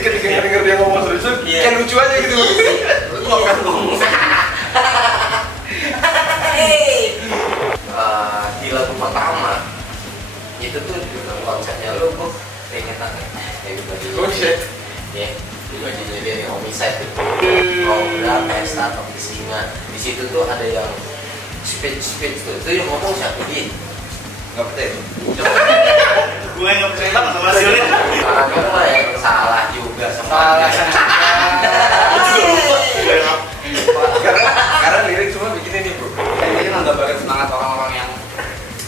ketika denger dia ngomong serius kayak lucu aja gitu. Lu kan ngomong. Di lagu pertama itu tuh konsepnya lu kok pengen tanya kayak gitu. Ya, di bajunya dia nih homicide tuh. Udah pesta atau singa. Di situ tuh ada yang speech tuh. Itu yang ngomong siapa dia? Enggak percaya. Gue nggak percaya banget sama hasilnya. Kamu lah yang salah juga sama. Karena lirik semua bikin ini bro. Ini kan menggambarkan semangat orang-orang yang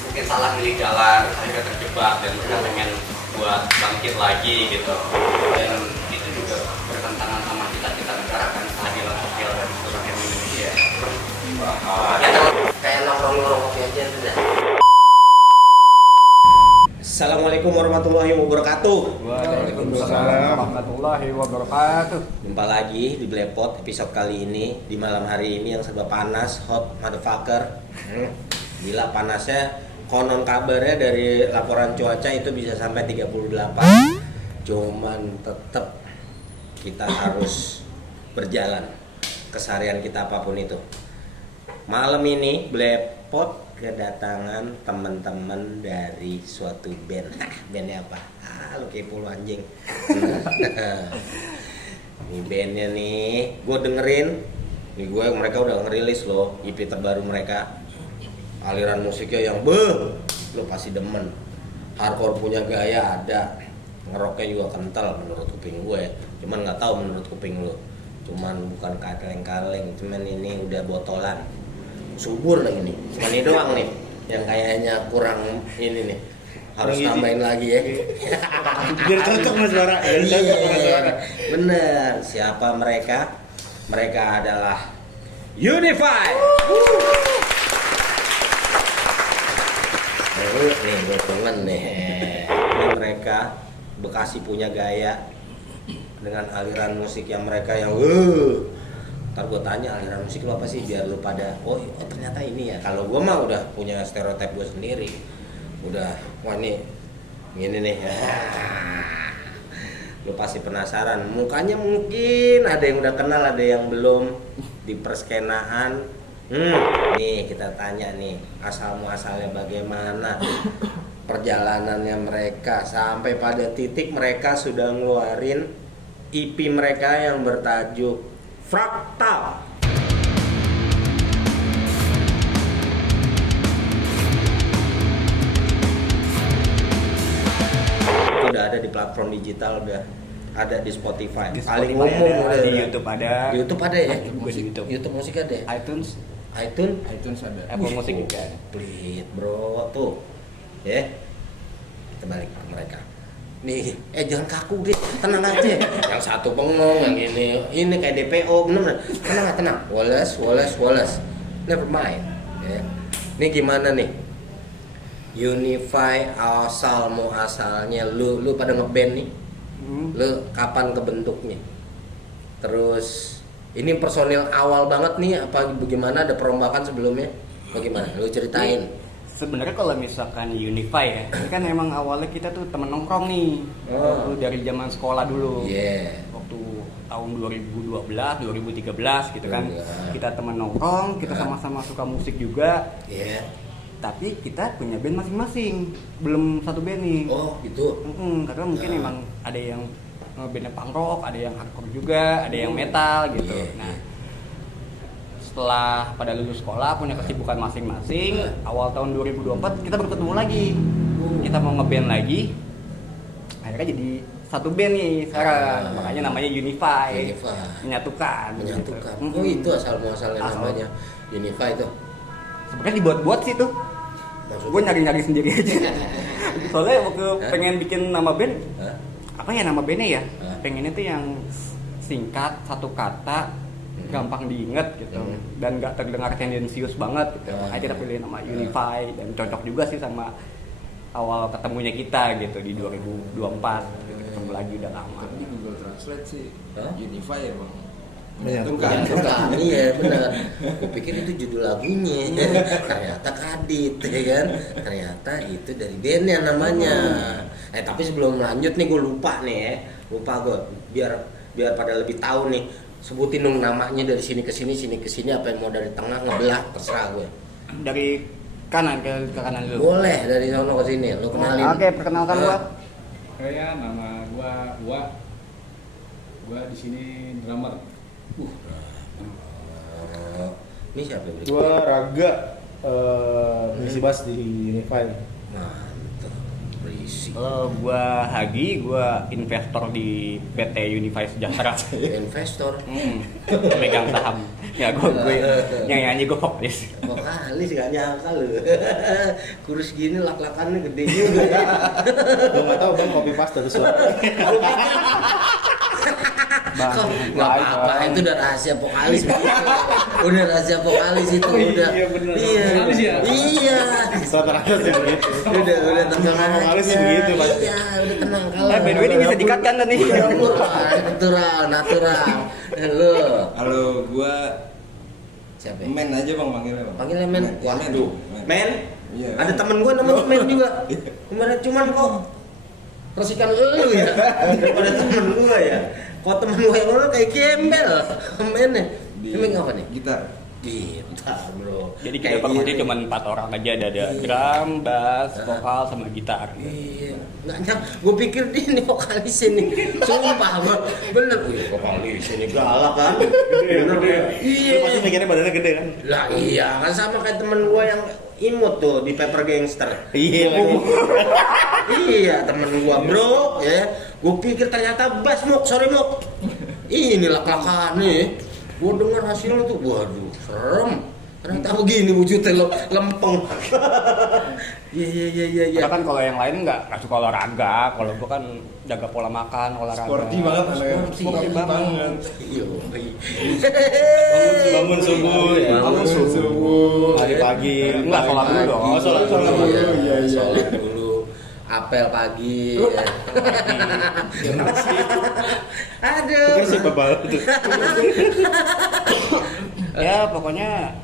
mungkin salah milih jalan, akhirnya terjebak dan mereka pengen buat bangkit lagi gitu. Dan itu juga bertentangan sama cita-cita negara kan, keadilan sosial dan rakyat Indonesia. Kayak nongkrong kopi aja tuh dah. Assalamualaikum warahmatullahi wabarakatuh. Waalaikumsalam warahmatullahi wabarakatuh. Jumpa lagi di Blepot episode kali ini di malam hari ini yang serba panas, hot motherfucker. Gila panasnya, konon kabarnya dari laporan cuaca itu bisa sampai 38. Cuman tetap kita harus berjalan keseharian kita apapun itu. Malam ini Blepot kedatangan teman-teman dari suatu band. Bandnya apa? Lu kepo lu anjing. Ini bandnya nih, gue dengerin. Mereka udah ngerilis loh EP terbaru mereka. Aliran musiknya yang lu pasti demen. Hardcore punya gaya ada, ngeroknya juga kental menurut kuping gue. Cuman nggak tahu menurut kuping lu. Cuman bukan kaleng-kaleng, cuman ini udah botolan. Subur lagi nih, cuma ini doang nih yang kayaknya kurang ini nih, harus tambahin lagi ya. Biar cocok mas suara. Bener, siapa mereka? Mereka adalah Unify. Nih gue pengen nih. Ini mereka Bekasi punya gaya dengan aliran musik yang mereka yang ntar gue tanya aliran musik lu apa sih biar lu pada oh ternyata ini ya. Kalau gue mah udah punya stereotip gue sendiri, udah wah nih gini nih lu pasti penasaran mukanya, mungkin ada yang udah kenal ada yang belum di perskenaan. Nih kita tanya nih asal muasalnya bagaimana perjalanannya mereka sampai pada titik mereka sudah ngeluarin EP mereka yang bertajuk Fraktal. Udah ada di platform digital, udah ada di Spotify. Paling umum ada, di YouTube ada. Di YouTube ada ya? YouTube musik ada ya? iTunes ada. Apple Music juga ada. Pelit bro tuh. Ya. Kita balik ke mereka. Nih, jangan kaku deh, tenang aja. Yang satu bengong, yang ini kayak DPO, bener. Tenang. Wallace. Never mind. Ya. Ini gimana nih? Unify asal muasalnya, lu pada ngeband nih. Lu kapan kebentuknya? Terus ini personil awal banget nih, apa bagaimana ada perombakan sebelumnya? Bagaimana? Lu ceritain. Sebenarnya kalau misalkan Unify ya, ini kan emang awalnya kita tuh temen nongkrong nih. Dari zaman sekolah dulu. Waktu tahun 2012, 2013 gitu kan. Kita temen nongkrong, kita sama-sama suka musik juga. Tapi kita punya band masing-masing. Belum satu band nih. Oh, gitu. Karena mungkin emang ada yang bandnya punk rock, ada yang hardcore juga, ada yang metal gitu. Nah, setelah pada lulus sekolah punya kesibukan masing-masing, awal tahun 2024 kita bertemu lagi. Kita mau ngeband lagi. Akhirnya jadi satu band nih sekarang. Makanya namanya Unify. Menyatukan. Gitu. Oh, itu asal muasalnya namanya Unify itu. Sebenarnya dibuat-buat sih tuh. Gue nyari-nyari sendiri aja. Soalnya waktu pengen bikin nama band, apa ya nama bandnya ya? Pengennya tuh yang singkat, satu kata, gampang diinget gitu, dan nggak terdengar tendensius banget gitu. Makanya kita pilih nama Unify dan cocok juga sih sama awal ketemunya kita gitu di 2024 gitu. Ketemu lagi udah lama. Di Google Translate sih Unify ya bang. Bukan. Iya benar. Gue pikir itu judul lagunya. Ternyata Kadit ya kan. Ternyata itu dari bandnya namanya. Tapi sebelum lanjut nih gue lupa nih ya. Lupa gue. Biar pada lebih tahu nih. Sebutin dong namanya dari sini ke sini apa yang mau dari tengah ngebelah terserah gue. Dari kanan ke kanan dulu. Boleh dari sono ke sini. Lu kenalin. Oke, perkenalkan gua. Saya nama gua di sini drummer. Ini siapa yang Gua Raga, misi bass di Unify. Mantap. Berisik. Kalau gua Hagi, gua investor di PT Unify Sejahtera. Investor. Pemegang saham. Ya gua nyanyi gua vokalis. Vokalis gak nyangka lu. Kurus gini lak-lakannya gede juga ya. Gua nggak tahu bang copy paste dari suara. Kok nggak apa-apa, itu udah rahasia vokalis begitu. Udah rahasia vokalis itu udah. Iya bener. Iya. Vokalis ya? Iya. Rata-rata sih begitu. Udah tenang Sama vokalis sih aja. begitu pasti. Iya, udah tenang kalau. By the way ini bisa dikatkan kan nih. Natural. Lu. Halo, gua Siapa? ya? Men aja bang panggilnya bang. Panggilnya Men. Waduh. Men. Iya. Ada temen gua namanya Men juga. Kemarin cuman kok resikan lu ya. Ada temen gua ya. Kok temen gua yang lu kayak gembel. Men nih. Ini apa nih? Gitar. Gitar bro. Jadi kita formatnya cuma 4 orang aja, ada drum, bass, vokal sama gitar. Iya, nggak nyang. Gue pikir dia ini vokalis ini. Sumpah bang, bener. Wih, vokalis ini galak kan? Bener. Iya. Lu pasti mikirnya badannya gede kan? Lah iya, kan sama kayak temen gue yang imut tuh di Paper Gangster. Iya lagi. Iya, temen gue bro, ya. Gue pikir ternyata bass Muk, sorry Muk. Ini lak-lakan nih. Gue dengar hasilnya tuh, waduh, serem. Ternyata begini wujudnya lo lempeng. Iya. Karena kan kalau yang lain nggak suka olahraga, kalau gua kan jaga pola makan, olahraga. Sporty banget anaknya. Sporty banget. Iya. Bangun subuh ya. Bangun subuh. Pagi-pagi. Enggak, sholat dulu dong. Oh, sholat dulu. Iya. Sholat dulu. Apel pagi. Aduh. Terus sih bebal tuh. Ya pokoknya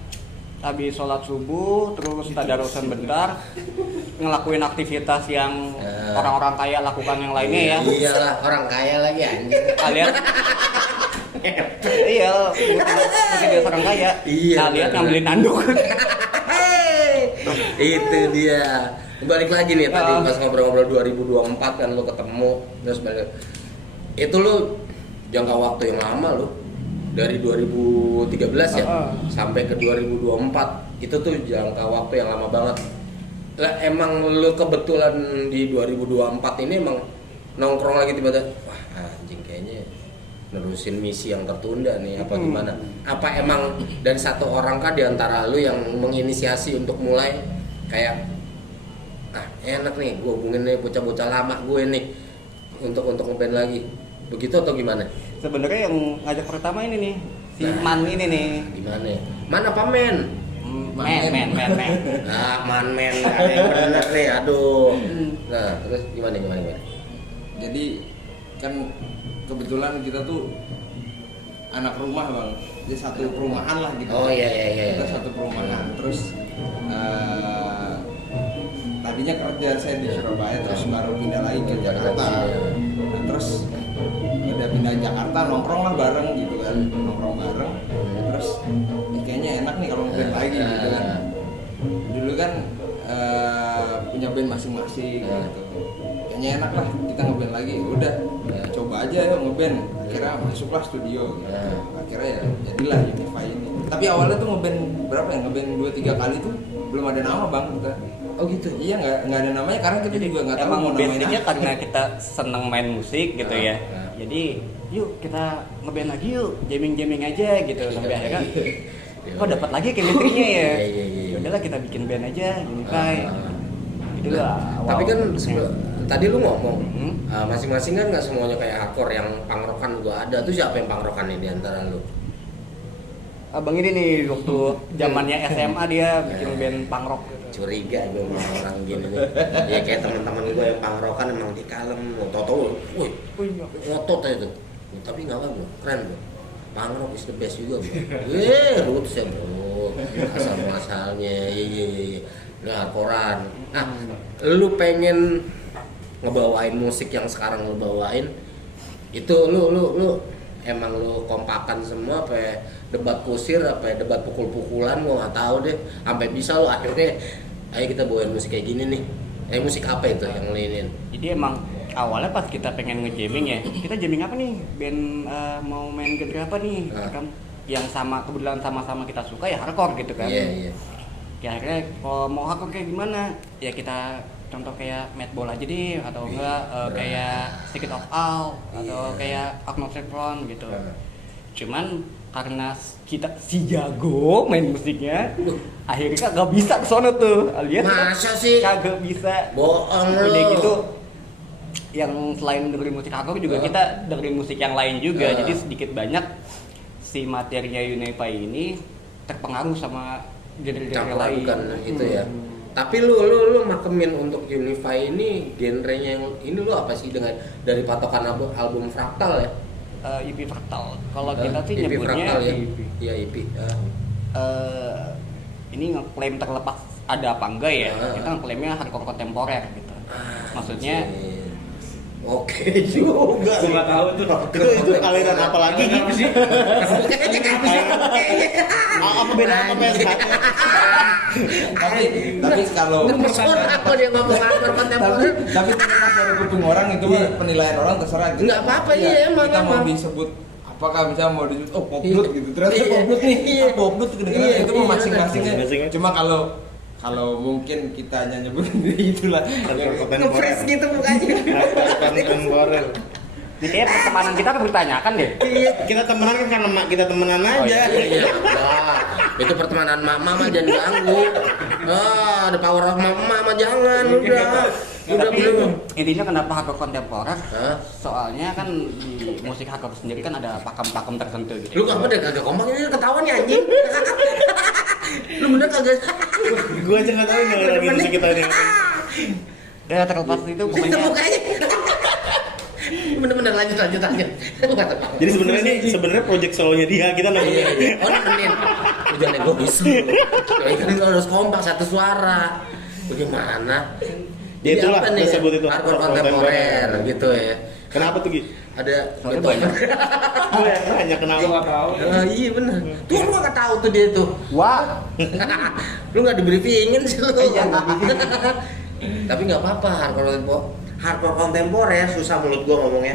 habis sholat subuh terus tadarusan bentar, ngelakuin aktivitas yang orang-orang kaya lakukan yang lainnya ya. Iyalah, orang kaya lagi anjing. Kalian iya, mungkin dia orang kaya. Iya, Nah, lihat bener. ngambilin anduk. Itu dia. Balik lagi nih tadi pas ngobrol-ngobrol 2024 kan lo ketemu terus balik. Itu lo jangka waktu yang lama lo. Dari 2013 ya sampai ke 2024 itu tuh jangka waktu yang lama banget. Lah emang lo kebetulan di 2024 ini emang nongkrong lagi tiba-tiba wah anjing kayaknya nerusin misi yang tertunda nih apa gimana? Apa emang dari satu orang kah di antara lu yang menginisiasi untuk mulai kayak enak nih gue hubungin nih bocah-bocah lama gue nih untuk ngeband lagi. Begitu atau gimana? Sebenarnya yang ngajak pertama ini nih, si Man ini nih. Gimana? Mana Pak Men? Men. Nah, men ada yang bener nih, aduh. Nah, terus gimana? Jadi kan kebetulan kita tuh anak rumah bang. Jadi satu perumahan lah gitu. Oh iya. Kita satu perumahan. Terus tadinya kerja saya di Surabaya terus baru pindah lagi ke Jakarta. Nah, terus udah pindah Jakarta nongkrong lah bareng gitu kan, nongkrong bareng. Terus kayaknya enak nih kalau ngeband lagi gitu kan. Dulu kan punya band masing-masing gitu. Kayaknya enak lah kita ngeband lagi. Udah coba aja ya ngeband. Akhirnya masuklah studio gitu. Akhirnya ya jadilah Unify ini. Tapi awalnya tuh ngeband berapa ya? Ngeband 2-3 kali tuh belum ada nama bang kita. Oh gitu. Iya nggak ada namanya karena kita juga nggak tahu Emang mau namain basicnya apa. karena kita seneng main musik gitu ya. Jadi yuk kita ngeband lagi yuk, jamming aja gitu sampai akhirnya kok dapat lagi chemistry-nya ya. Iya. Yaudahlah kita bikin band aja Unify. Gitu lah. Tapi kan tadi lu ngomong Hmm? masing-masing kan nggak semuanya kayak hardcore yang pangrokan juga ada. Tuh siapa yang pangrokan nih di antara lu? Abang ini nih waktu zamannya SMA dia bikin band punk rock. Curiga gue sama orang gini nih. Ya kayak teman-teman gue yang pangrokan emang di kalem, toto, woi, ngotot aja tuh. Tapi nggak apa bro, keren bro. punk rock is the best juga bro. Roots ya bro, asal muasalnya, iya. Nah, koran. Nah, lu pengen ngebawain musik yang sekarang lu bawain, itu lu emang lu kompakan semua apa ya, debat kusir apa ya, debat pukul-pukulan gua nggak tahu deh, sampai bisa lu akhirnya ayo kita bawain musik kayak gini nih. Musik apa itu yang lu inin? Jadi emang awalnya pas kita pengen nge-jamming ya, kita jamming apa nih? Band mau main genre apa nih? Kan yang sama kebetulan sama-sama kita suka ya hardcore gitu kan. Iya. Ya akhirnya kalau mau hardcore kayak gimana? Ya kita contoh kayak Madball aja deh, atau enggak kayak Secret of All, atau kayak Agnostic Front gitu. Cuman karena kita si jago main musiknya, akhirnya kagak bisa kesono tuh. Alias masa sih? Kagak bisa. Bohong lu. Udah gitu, yang selain dengerin musik hardcore juga kita dengerin musik yang lain juga. Jadi sedikit banyak si materinya Unify ini terpengaruh sama genre-genre lain. Bukan itu ya. Tapi lu makemin untuk Unify ini genrenya yang ini lu apa sih dengan dari patokan album Fractal ya? EP Fractal. Kalau kita sih EP nyebutnya Fractal ya. EP. Iya EP. Ini ngeklaim terlepas ada apa enggak ya? Kita ngeklaimnya hardcore kontemporer gitu. Maksudnya Oke juga. Gue nggak tahu tuh. Itu aliran apa lagi gitu sih? Apa beda apa PSK? Tapi kalau Apa dia ngomong hardcore kontemporer? tapi terlepas dari kuping orang itu mah penilaian orang terserah gitu. Nggak apa-apa, iya, emang, Kita mau emang. disebut apakah misalnya mau disebut popdut Iya. gitu. Ternyata Iya. popdut nih. Iya. Popdut kedengeran Iya, itu mah iya, masing-masingnya. masing-masing. Cuma kalau mungkin kita hanya nyebut itulah. Nge-freeze gitu mukanya. Kontemporer. ini kayak pertemanan kita kan ditanyakan deh. Kita temenan kan karena kita temenan aja. Iya, wah, itu pertemanan mama jangan ganggu. The power of mama jangan udah Tapi belum. intinya kenapa hardcore kontemporer? Hah? Soalnya kan di musik hardcore sendiri kan ada pakem-pakem tertentu gitu. Lu nggak bener kagak kompak ini ketahuan ya anjing. Lu bener kagak? Gue aja nggak tahu nih lagi musik kita nih. Ya terlepas itu Itu pokoknya mukanya. Bener-bener lanjut. Jadi sebenarnya ini project solonya dia kita namanya. Oh nemenin. Lu jangan egois lu. Lu harus kompak satu suara. Bagaimana? Ya itulah, apa nih? lu sebut itu Hardcore kontemporer gitu ya. Kenapa tuh Gi? Ada soalnya Beethoven. banyak. Gue yang nanya kenapa? Gue nggak tahu. Iya bener. Tuh lu nggak tahu tuh dia tuh. Wah, Lu nggak di briefingin sih lu. Iya, nggak Tapi nggak apa-apa hardcore kontemporer susah mulut gua ngomongnya.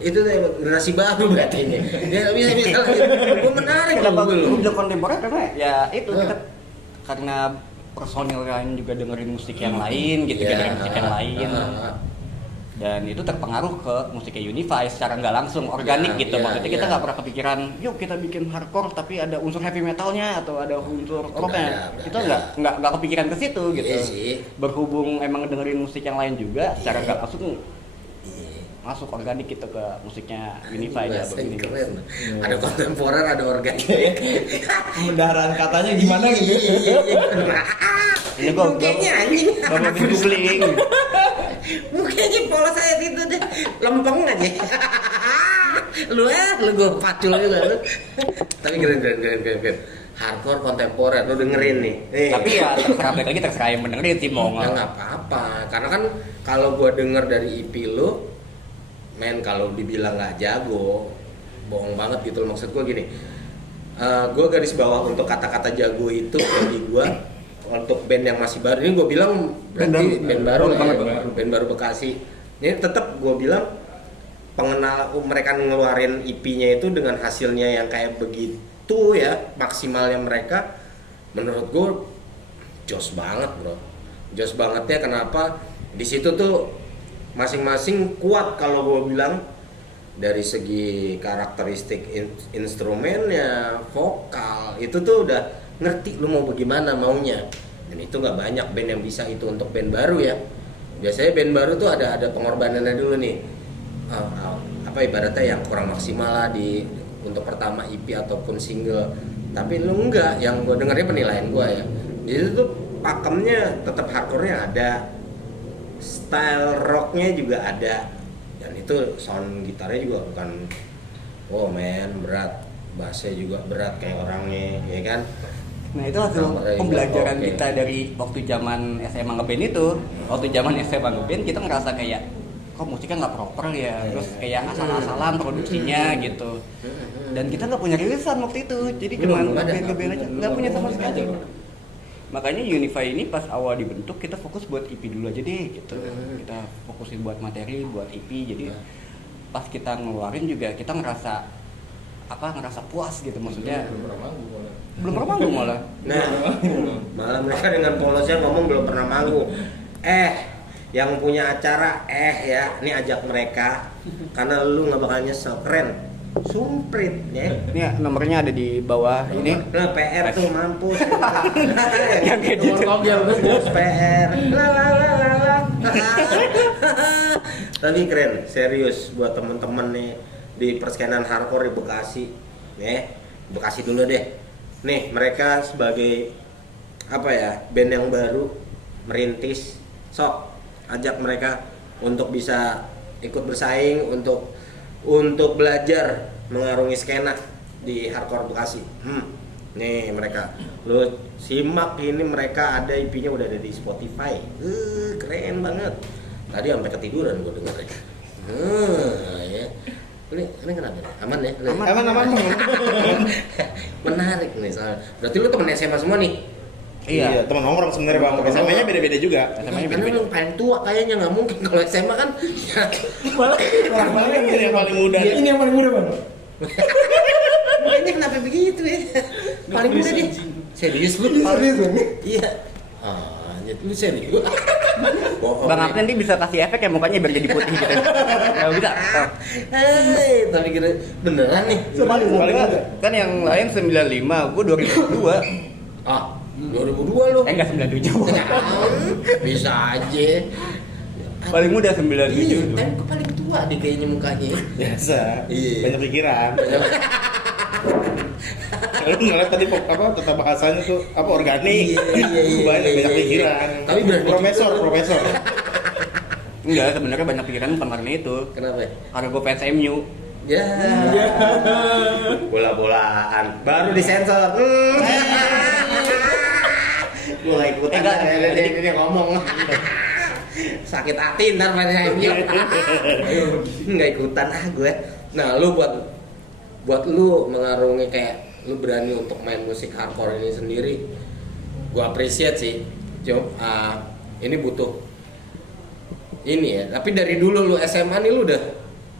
Itu generasi baru berarti ini. Dia bisa lagi. Gua menarik kenapa lu. gue bilang kontemporer karena ya itu kita karena personil lain juga dengerin musik yang lain gitu, dengerin musik yang lain. Dan itu terpengaruh ke musiknya Unify secara nggak langsung, organik gitu. Maksudnya kita nggak pernah kepikiran, yuk kita bikin hardcore tapi ada unsur heavy metalnya atau ada unsur rocknya. Kita nggak kepikiran ke situ gitu. Iya sih. Berhubung emang dengerin musik yang lain juga, secara nggak langsung masuk organik gitu ke musiknya Unify ya. Bahasa keren. Ada kontemporer, ada organik. Pembendaharaan katanya gimana gitu. Ini gua Mukanya anjing. baru googling. Mukanya polos aja gitu deh. Lempeng aja. Lu gua pacul juga lu. Tapi keren. Hardcore kontemporer lu dengerin nih. Tapi ya terserah balik lagi, terserah yang dengerin sih mau Ya nggak apa-apa, karena kan kalau gua denger dari EP lu, men kalau dibilang nggak jago, bohong banget gitu loh. Maksud gua gini, gua garis bawah untuk kata-kata jago itu bagi gua untuk band yang masih baru. Ini gua bilang berarti band baru lah ya, band baru Bekasi. Ini tetap gua bilang pengenal mereka ngeluarin EP-nya itu dengan hasilnya yang kayak begitu ya, maksimalnya mereka, menurut gua jos banget bro, jos banget ya. Kenapa? Di situ tuh masing-masing kuat kalau gue bilang dari segi karakteristik instrumennya, vokal itu tuh udah ngerti lu mau bagaimana maunya. Dan itu nggak banyak band yang bisa itu untuk band baru ya. Biasanya band baru tuh ada pengorbanannya dulu nih. Apa ibaratnya yang kurang maksimal lah di untuk pertama EP ataupun single. Tapi lu enggak, yang gue dengarnya penilaian gue ya. Jadi itu tuh pakemnya tetap hardcore-nya ada. Style rocknya juga ada, dan itu sound gitarnya juga bukan Oh men, berat. Bassnya juga berat kayak orangnya, ya kan? Nah itu hasil pembelajaran Oke. kita dari waktu zaman SMA ngeband itu. Waktu zaman SMA ngeband kita ngerasa kayak kok musiknya nggak proper ya, terus kayak asal-asalan produksinya gitu. Dan kita nggak punya rilisan waktu itu, jadi cuma Belum ada. ngeband aja, nggak punya sama sekali. Makanya Unify ini pas awal dibentuk kita fokus buat EP dulu aja deh gitu. Kita fokusin buat materi, buat EP. Jadi pas kita ngeluarin juga kita ngerasa puas gitu, maksudnya belum pernah manggung malah. Nah, malah mereka dengan polosnya ngomong belum pernah manggung. Yang punya acara ya, ini ajak mereka karena lu nggak bakal nyesel, keren, sumprit ya. Ini nomornya ada di bawah ini. Nah, PR tuh mampus. Yang kayak gitu. PR. Tapi keren, serius buat temen-temen nih di perskenan hardcore di Bekasi, ya. Bekasi dulu deh. Nih, mereka sebagai apa ya, band yang baru merintis, sok ajak mereka untuk bisa ikut bersaing untuk belajar mengarungi skena di hardcore Bekasi. Nih mereka, lu simak ini, mereka ada IP-nya udah ada di Spotify. Keren banget. Tadi sampai ketiduran gue denger ya. Ya. Ini kenapa? Aman ya? Aman. Menarik nih soal. Berarti lu temen SMA semua nih? Iya. Teman nongkrong sebenarnya Bang. SMA-nya beda-beda juga. SMA-nya Karena beda-beda. lu paling tua kayaknya, nggak mungkin kalau SMA kan. Malah ini yang paling muda. Ini yang paling muda bang. Ini kenapa begitu ya? Paling muda nih. Serius lu? Serius bang. Iya. Lu serius? Bang Apten nanti bisa kasih efek ya mukanya biar jadi putih gitu. Enggak bisa. Tapi kira beneran nih. Paling muda. Kan yang lain 95, gua 2002. 2002 lu. Enggak 97. Bisa aja. Paling muda 97 Iya, tuh. tapi kok paling tua deh kayaknya mukanya. Biasa. Iya. Banyak pikiran. Lu ngeliat tadi tata bahasanya tuh organik. Banyak pikiran. Tapi berarti profesor. Enggak, sebenarnya banyak pikiran bukan karena itu. Kenapa? Karena gua fans MU. Ya. Bola-bolaan. Baru disensor. Mulai ikutan. Enggak, Dia ngomong. Sakit hati ntar main MU. Enggak ikutan gue. Nah, lu buat lu mengarungi kayak lu berani untuk main musik hardcore ini sendiri, gua appreciate sih. Ini butuh ini ya. Tapi dari dulu lu SMA nih lu udah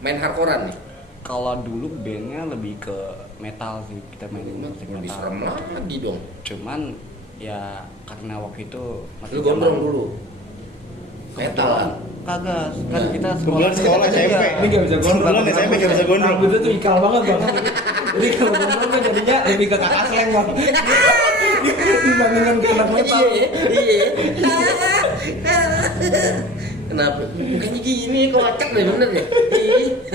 main hardcorean nih. Kalau dulu bandnya lebih ke metal sih, kita main musik Lebih metal. serem lagi dong. Cuman ya karena waktu itu Lu gondrong dulu. Metal. Kagak, kan kita Kebetulan sekolah SMP. Ini nggak bisa gondrong. Kebetulan SMP nggak bisa gondrong. Rambutnya tuh ikal banget bang. Jadi kalau gondrong kan jadinya lebih ke kakak sleng bang. Dibandingkan ke anak metal. Iya. Kenapa? Mukanya gini kocak deh bener ya.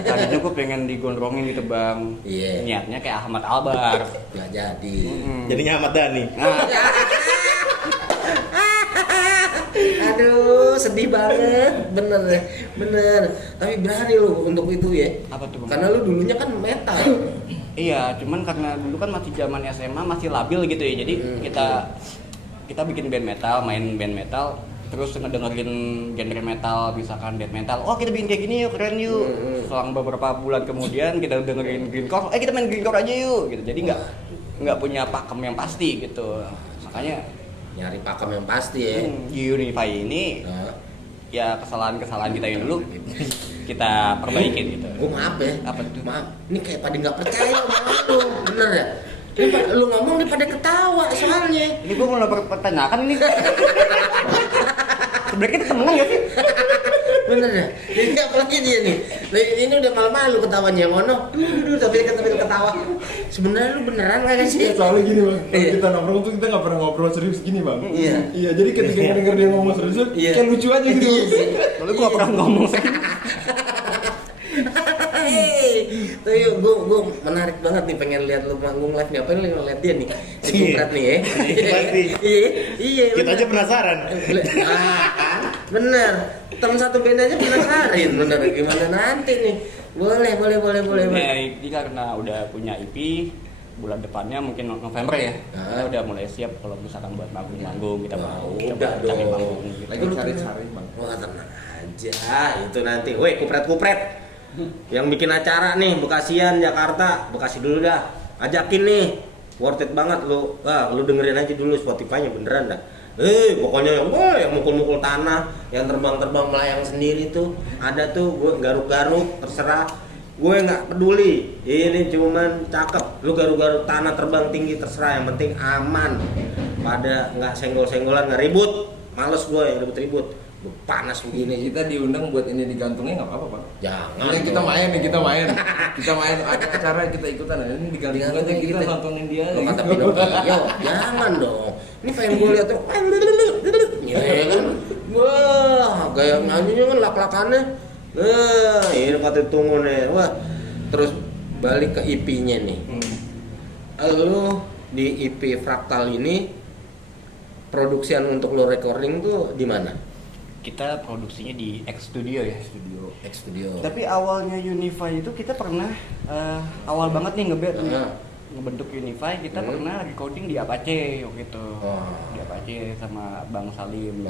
Tadinya gue pengen digondrongin gitu bang. Iya. Niatnya kayak Ahmad Albar. Gak jadi. Jadinya Ahmad Dhani. Nah, Aduh, sedih banget, bener. Tapi berani lu untuk itu ya. apa tuh bang? Karena lu dulunya kan metal. Iya, cuman karena dulu kan masih zaman SMA masih labil gitu ya. Jadi kita bikin band metal, main band metal, terus ngedengerin genre metal, misalkan death metal. Oh, kita bikin kayak gini yuk, keren yuk. Selang beberapa bulan kemudian kita dengerin grindcore. Kita main grindcore aja yuk gitu. Jadi nggak punya pakem yang pasti gitu. Makanya Nyari pakem yang pasti ya. Unify ini ya kesalahan-kesalahan kita yang dulu kita perbaikin gitu. Gue maaf ya. Apa tuh? Maaf, ini kayak pada nggak percaya sama lu, bener ya? Ini lu ngomong dia pada ketawa soalnya. Ini gue mau pertanyakan ini. Sebenarnya kita temenan gak sih? Bener ya? Ini apalagi dia nih. Ini udah malu-malu ketawanya ngono. Sambil ketawa. Sebenarnya lu beneran gak sih? Soalnya gini bang, kalau Iya. kita nongkrong tuh kita nggak pernah ngobrol serius gini bang. Iya. Iya, jadi ketika denger dia ngomong serius, Iya. kayak lucu aja gitu. Iya sih. Soalnya gue gak pernah ngomong sih. Tapi gue menarik banget nih, pengen lihat lu manggung live nih. Apa nih ngeliat dia nih? Si Kupret nih ya. Pasti. Iya. Kita aja penasaran. Bener. Temen satu band aja penasaran. Bener gimana nanti nih. Boleh. Nah, ini karena udah punya EP, bulan depannya mungkin November ya. Kita udah mulai siap kalau misalkan buat manggung kita mau udah cari dong. manggung gitu. Lagi cari-cari bang. Wah tenang aja, itu nanti. Woi kupret yang bikin acara nih Bekasian Jakarta, Bekasi dulu dah. Ajakin nih, worth it banget lu. Lu dengerin aja dulu Spotify-nya beneran dah. Pokoknya yang mukul-mukul tanah, yang terbang-terbang melayang sendiri tuh ada tuh, gue garuk-garuk terserah. Gue nggak peduli, ini cuman cakep. Lu garuk-garuk tanah terbang tinggi terserah, yang penting aman. Pada nggak senggol-senggolan, nggak ribut. Males gue yang ribut-ribut. Panas begini. Kita diundang buat ini digantungnya nggak apa-apa bang. Jangan. Ini kita main nih, kita main ada acara kita ikutan, ini digantung aja kita nontonin dia. Lo kata Pinocchio, jangan dong. Ini pengen gue lihat tuh, ya kan? Wah, gaya nyanyinya kan lak-lakannya. Nah, ini kata tunggu nih. Wah, terus balik ke EP-nya nih. Lo di EP Fraktal ini produksian untuk lo recording tuh di mana? Kita produksinya di X Studio ya. X Studio. Tapi awalnya Unify itu kita pernah awal banget nih ngebentuk Unify, kita pernah recording di Apache waktu itu. Di Apache sama Bang Salim.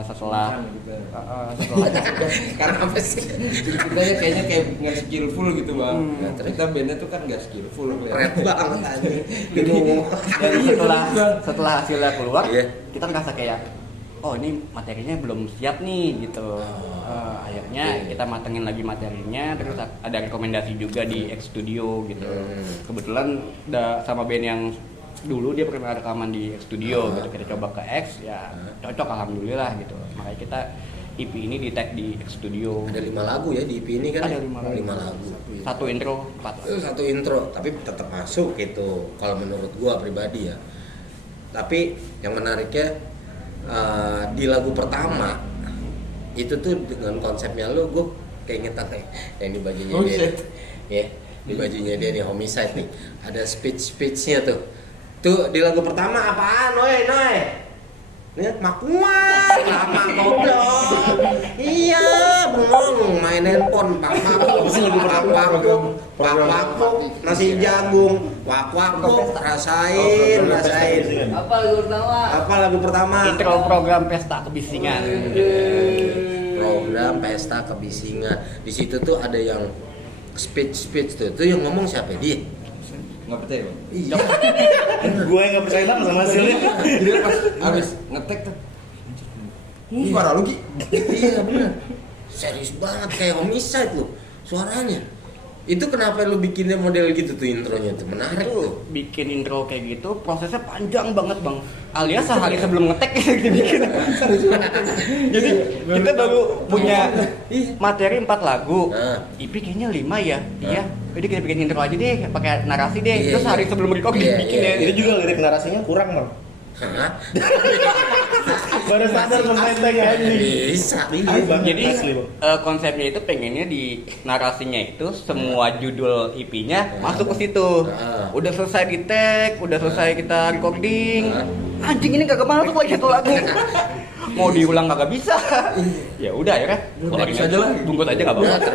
Setelah Karena apa sih? Kita ya kayaknya kayak nggak skillful gitu bang. Kita bandnya tuh kan nggak skillful. Keren banget aja. Dan setelah hasilnya keluar, kita ngerasa kayak ini materinya belum siap nih gitu. Akhirnya kita matengin lagi materinya, terus ada rekomendasi juga di X Studio gitu. Kebetulan sama band yang dulu dia pernah rekaman di X Studio gitu, kita coba ke X ya cocok alhamdulillah gitu. Makanya kita EP ini di tag di X Studio. Ada 5 lagu ya di EP ini kan? Ada 5 lagu. Satu intro 4 lagu. Satu intro, tapi tetap masuk gitu kalau menurut gua pribadi ya. Tapi yang menariknya di lagu pertama itu tuh dengan konsepnya lo, gue keingetan nih yang di bajunya dia ya, di bajunya dia nih Homicide nih, ada speechnya tuh di lagu pertama apaan, Noe ini makuan lama goblok, iya bengong main handphone pak nasi jagung wak rasain apa lagu pertama Intro program pesta kebisingan. Program pesta kebisingan, di situ tuh ada yang speech tuh yang ngomong siapa dia? Nggak percaya bang? Iya. Gue nggak percaya banget sama hasilnya. Jadi pas habis ngetek tuh, suara lu Gi. Iya benar. Serius banget kayak Homicide lu suaranya. Itu kenapa lu bikinnya model gitu tuh intronya tuh, menarik tuh. Bikin intro kayak gitu prosesnya panjang banget bang, alias sehari sebelum ngetek kita bikin. Jadi kita baru punya materi 4 lagu, EP kayaknya 5 ya. Iya, jadi kita bikin intro aja deh, pakai narasi deh. Terus sehari sebelum recording bikin ya. Itu juga lirik narasinya kurang bang. Baru sadar pemainnya ini. Bisa. Jadi konsepnya itu pengennya di narasinya itu semua judul EP-nya masuk ke situ. Udah selesai di tag, udah selesai kita recording. Anjing ini kagak masuk lagi satu lagu. Mau diulang kagak bisa. Ya udah ya kan. Bungkus aja lah, bungkus aja enggak apa-apa.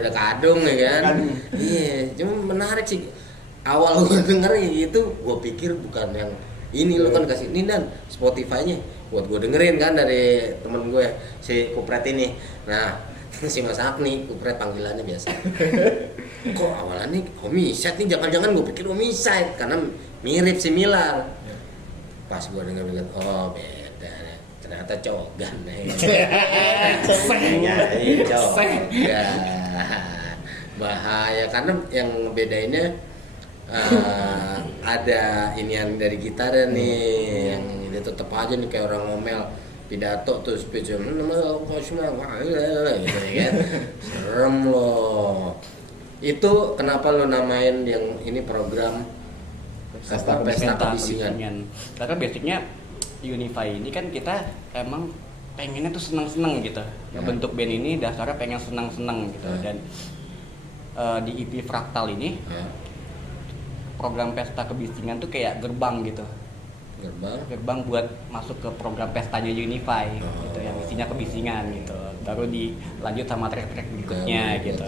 Udah kadung ya kan. Iya, cuma menarik sih. Awal gue denger gitu, gue pikir bukan yang ini lo kan kasih ini dan Spotify-nya buat gue dengerin kan dari temen gue si Kupret ini. Nah si Mas Agni, Kupret panggilannya biasa. Kok awalannya Homicide nih, jangan-jangan gue pikir Homicide karena mirip similar. Pas gue denger oh beda, ternyata Cogan. Cogan. Bahaya karena yang ngebedainnya ada inian dari gitar nih yang itu tetep aja nih kayak orang ngomel pidato tuh speech gitu ya kan, serem loh. Itu kenapa lo namain yang ini program pesta kebisingan? Karena basicnya Unify ini kan kita emang pengennya tuh seneng-seneng gitu. Bentuk band ini dasarnya pengen seneng-seneng gitu. Dan di EP Fraktal ini program pesta kebisingan tuh kayak gerbang gitu. gerbang buat masuk ke program pestanya Unify gitu, yang isinya kebisingan gitu, baru dilanjut sama track-track berikutnya gitu.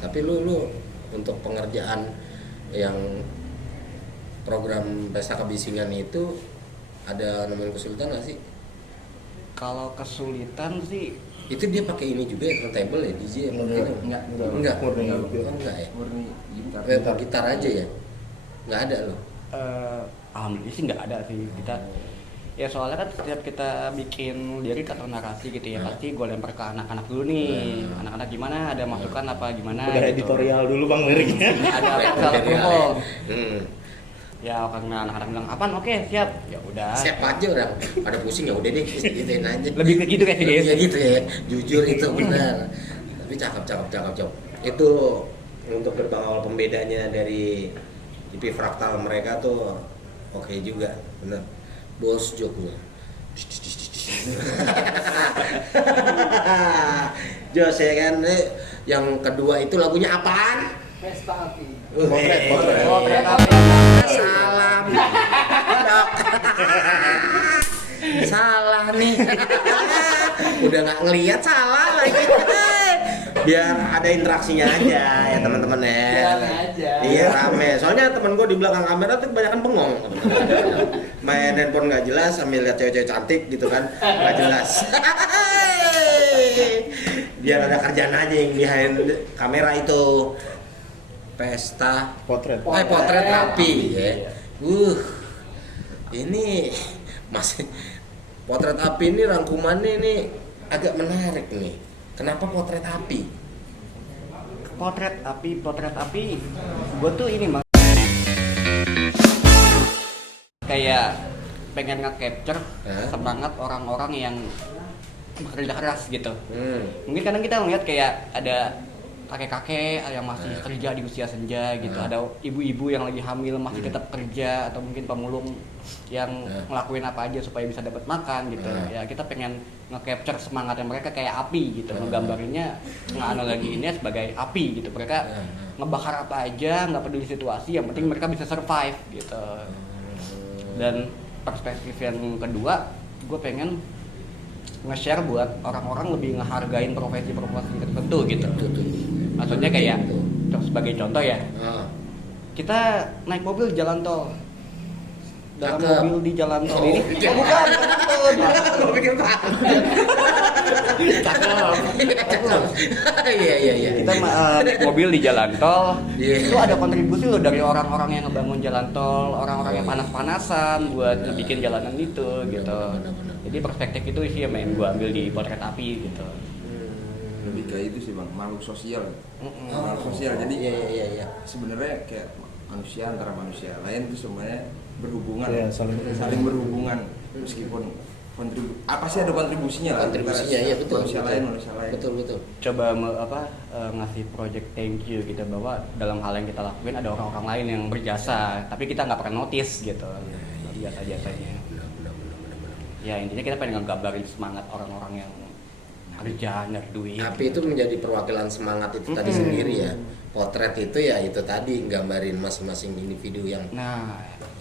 Tapi lu untuk pengerjaan yang program pesta kebisingan itu ada nemuin kesulitan nggak sih? Kalau kesulitan sih Itu dia pakai ini juga ya, turntable ya, DJ apa gitu? Enggak. Murni Enggak ya? Murni gitar. Gitar aja ya? Enggak ada loh. alhamdulillah sih nggak ada sih kita. Ya soalnya kan setiap kita bikin lirik atau narasi gitu ya, pasti gue lempar ke anak-anak dulu nih. Anak-anak gimana, ada masukan apa gimana Udah gitu. editorial dulu bang liriknya. Ada apa approval. Ya karena anak-anak bilang apaan, oke siap. Ya udah. Siap aja orang. Ada pusing ya udah deh, gituin aja. Lebih ke gitu kayak sih. Iya gitu ya. Jujur itu benar. Tapi cakep. Itu untuk gerbang awal pembedanya dari IP Fraktal mereka tuh oke juga, benar. Bos joknya. Jos ya kan. Yang kedua itu lagunya apaan? Pesta Api. Potret. Salam. Salah nih. Udah nggak ngelihat salah lagi. Biar ada interaksinya aja ya teman-teman ya. Rame aja. Iya rame. Soalnya temen gue di belakang kamera tuh kebanyakan bengong. Main handphone nggak jelas sambil lihat cewek-cewek cantik gitu kan, nggak jelas. Biar ada kerjaan aja yang behind kamera itu. Pesta Potret. potret api ya. Ini masih potret api ini rangkumannya ini agak menarik nih. Kenapa potret api? Potret api gue tuh ini bang, kayak pengen nge-capture semangat orang-orang yang bekerja keras gitu. Mungkin kadang kita ngeliat kayak ada kakek-kakek yang masih kerja di usia senja gitu, ada ibu-ibu yang lagi hamil masih tetap kerja, atau mungkin pemulung yang ngelakuin apa aja supaya bisa dapat makan gitu. Ya kita pengen nge-capture semangatnya mereka kayak api gitu, nggambarinnya, nge-analogiinnya sebagai api gitu. Mereka ngebakar apa aja, nggak peduli situasi, yang penting mereka bisa survive gitu. Dan perspektif yang kedua, gue pengen nge-share buat orang-orang lebih ngehargain profesi-profesi tertentu gitu. Maksudnya kayak sebagai contoh ya, kita naik mobil jalan tol, dalam mobil di jalan tol ini bukan Gue pikir Iya. kita mobil di jalan tol, itu ada kontribusi loh dari orang-orang yang ngebangun jalan tol, orang-orang yang panas-panasan buat ngebikin jalanan itu gitu. Jadi perspektif itu sih yang main gue ambil di potret api gitu. Lebih kayak itu sih bang, makhluk sosial. Makhluk sosial. Jadi iya. sebenarnya kayak manusia antara manusia lain itu sebenarnya berhubungan, Iya, saling berhubungan meskipun apa sih ada kontribusinya lah. Kontribusinya iya betul. Manusia lain. Betul. Coba ngasih project thank you gitu, bahwa dalam hal yang kita lakuin ada orang-orang lain yang berjasa, tapi kita nggak pernah notice gitu jasa-jasanya. Ya intinya kita pengen ngegambarin semangat orang-orang yang kerja, nyari duit. Api itu menjadi perwakilan semangat itu tadi sendiri ya. Potret itu ya itu tadi gambarin masing-masing individu yang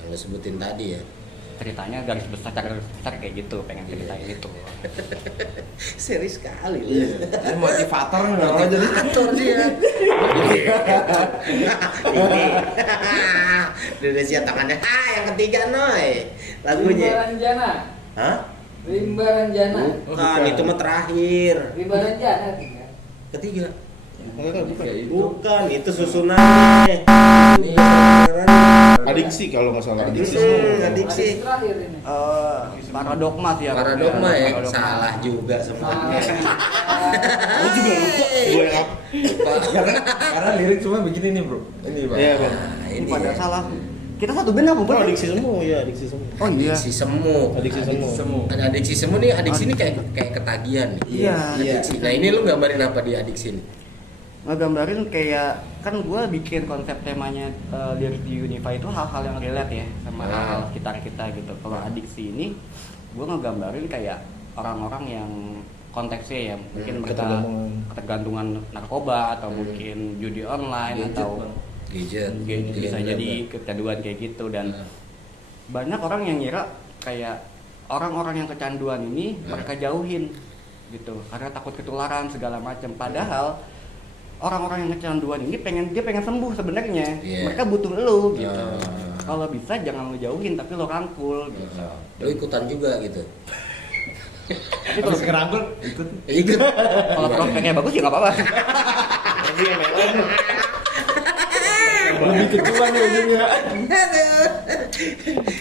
lo sebutin tadi ya. Ceritanya garis besar kayak gitu, pengen ceritain itu. Serius sekali loh. Jadi motivator nggak mau jadi Motivator dia. Ini. Indonesia tangannya. Yang ketiga Noy. Lagunya. Rimbaranjana. Hah? Rimbaranjana. Bukan, itu mah terakhir. Rimbaranjana tiga. Ketiga. Bukan. Bukan, itu susunannya. Ini Adiksi kalau nggak salah. adiksi. Adiksi terakhir ini. Paradogma sih ya. Paradogma ya. Paradogma. Salah juga sebenarnya. Gue juga lupa. Gue yang karena lirik cuma begini nih bro. Ini bang. Iya bang. Ini pada salah. Kita satu band apa? Oh adiksi semu ya, adiksi semu. Oh iya. Adiksi semu. Adiksi semu. Ada adiksi semu nih, adiksi ini kayak ketagihan nih. Iya. Adiksi. Nah ini lu gambarin apa di adiksi ini? Ngegambarin kayak, kan gue bikin konsep temanya lirik di Unify itu hal-hal yang relate ya sama hal sekitar kita gitu. Kalau adiksi ini gue ngegambarin kayak orang-orang yang konteksnya ya mungkin mereka ketergantungan narkoba atau mungkin judi online Gadget, atau Bang. Gadget bisa jadi kecanduan kayak gitu. Dan banyak orang yang ngira kayak orang-orang yang kecanduan ini mereka jauhin gitu karena takut ketularan segala macam. Padahal orang-orang yang kecanduan ini pengen sembuh sebenarnya. Mereka butuh lo gitu. Kalau bisa jangan lo jauhin tapi lo rangkul gitu. Lo ikutan juga gitu. Tapi kalau kerangkul Ikut. kalau prospeknya bagus ya nggak apa-apa. lebih ketuan ya ujungnya.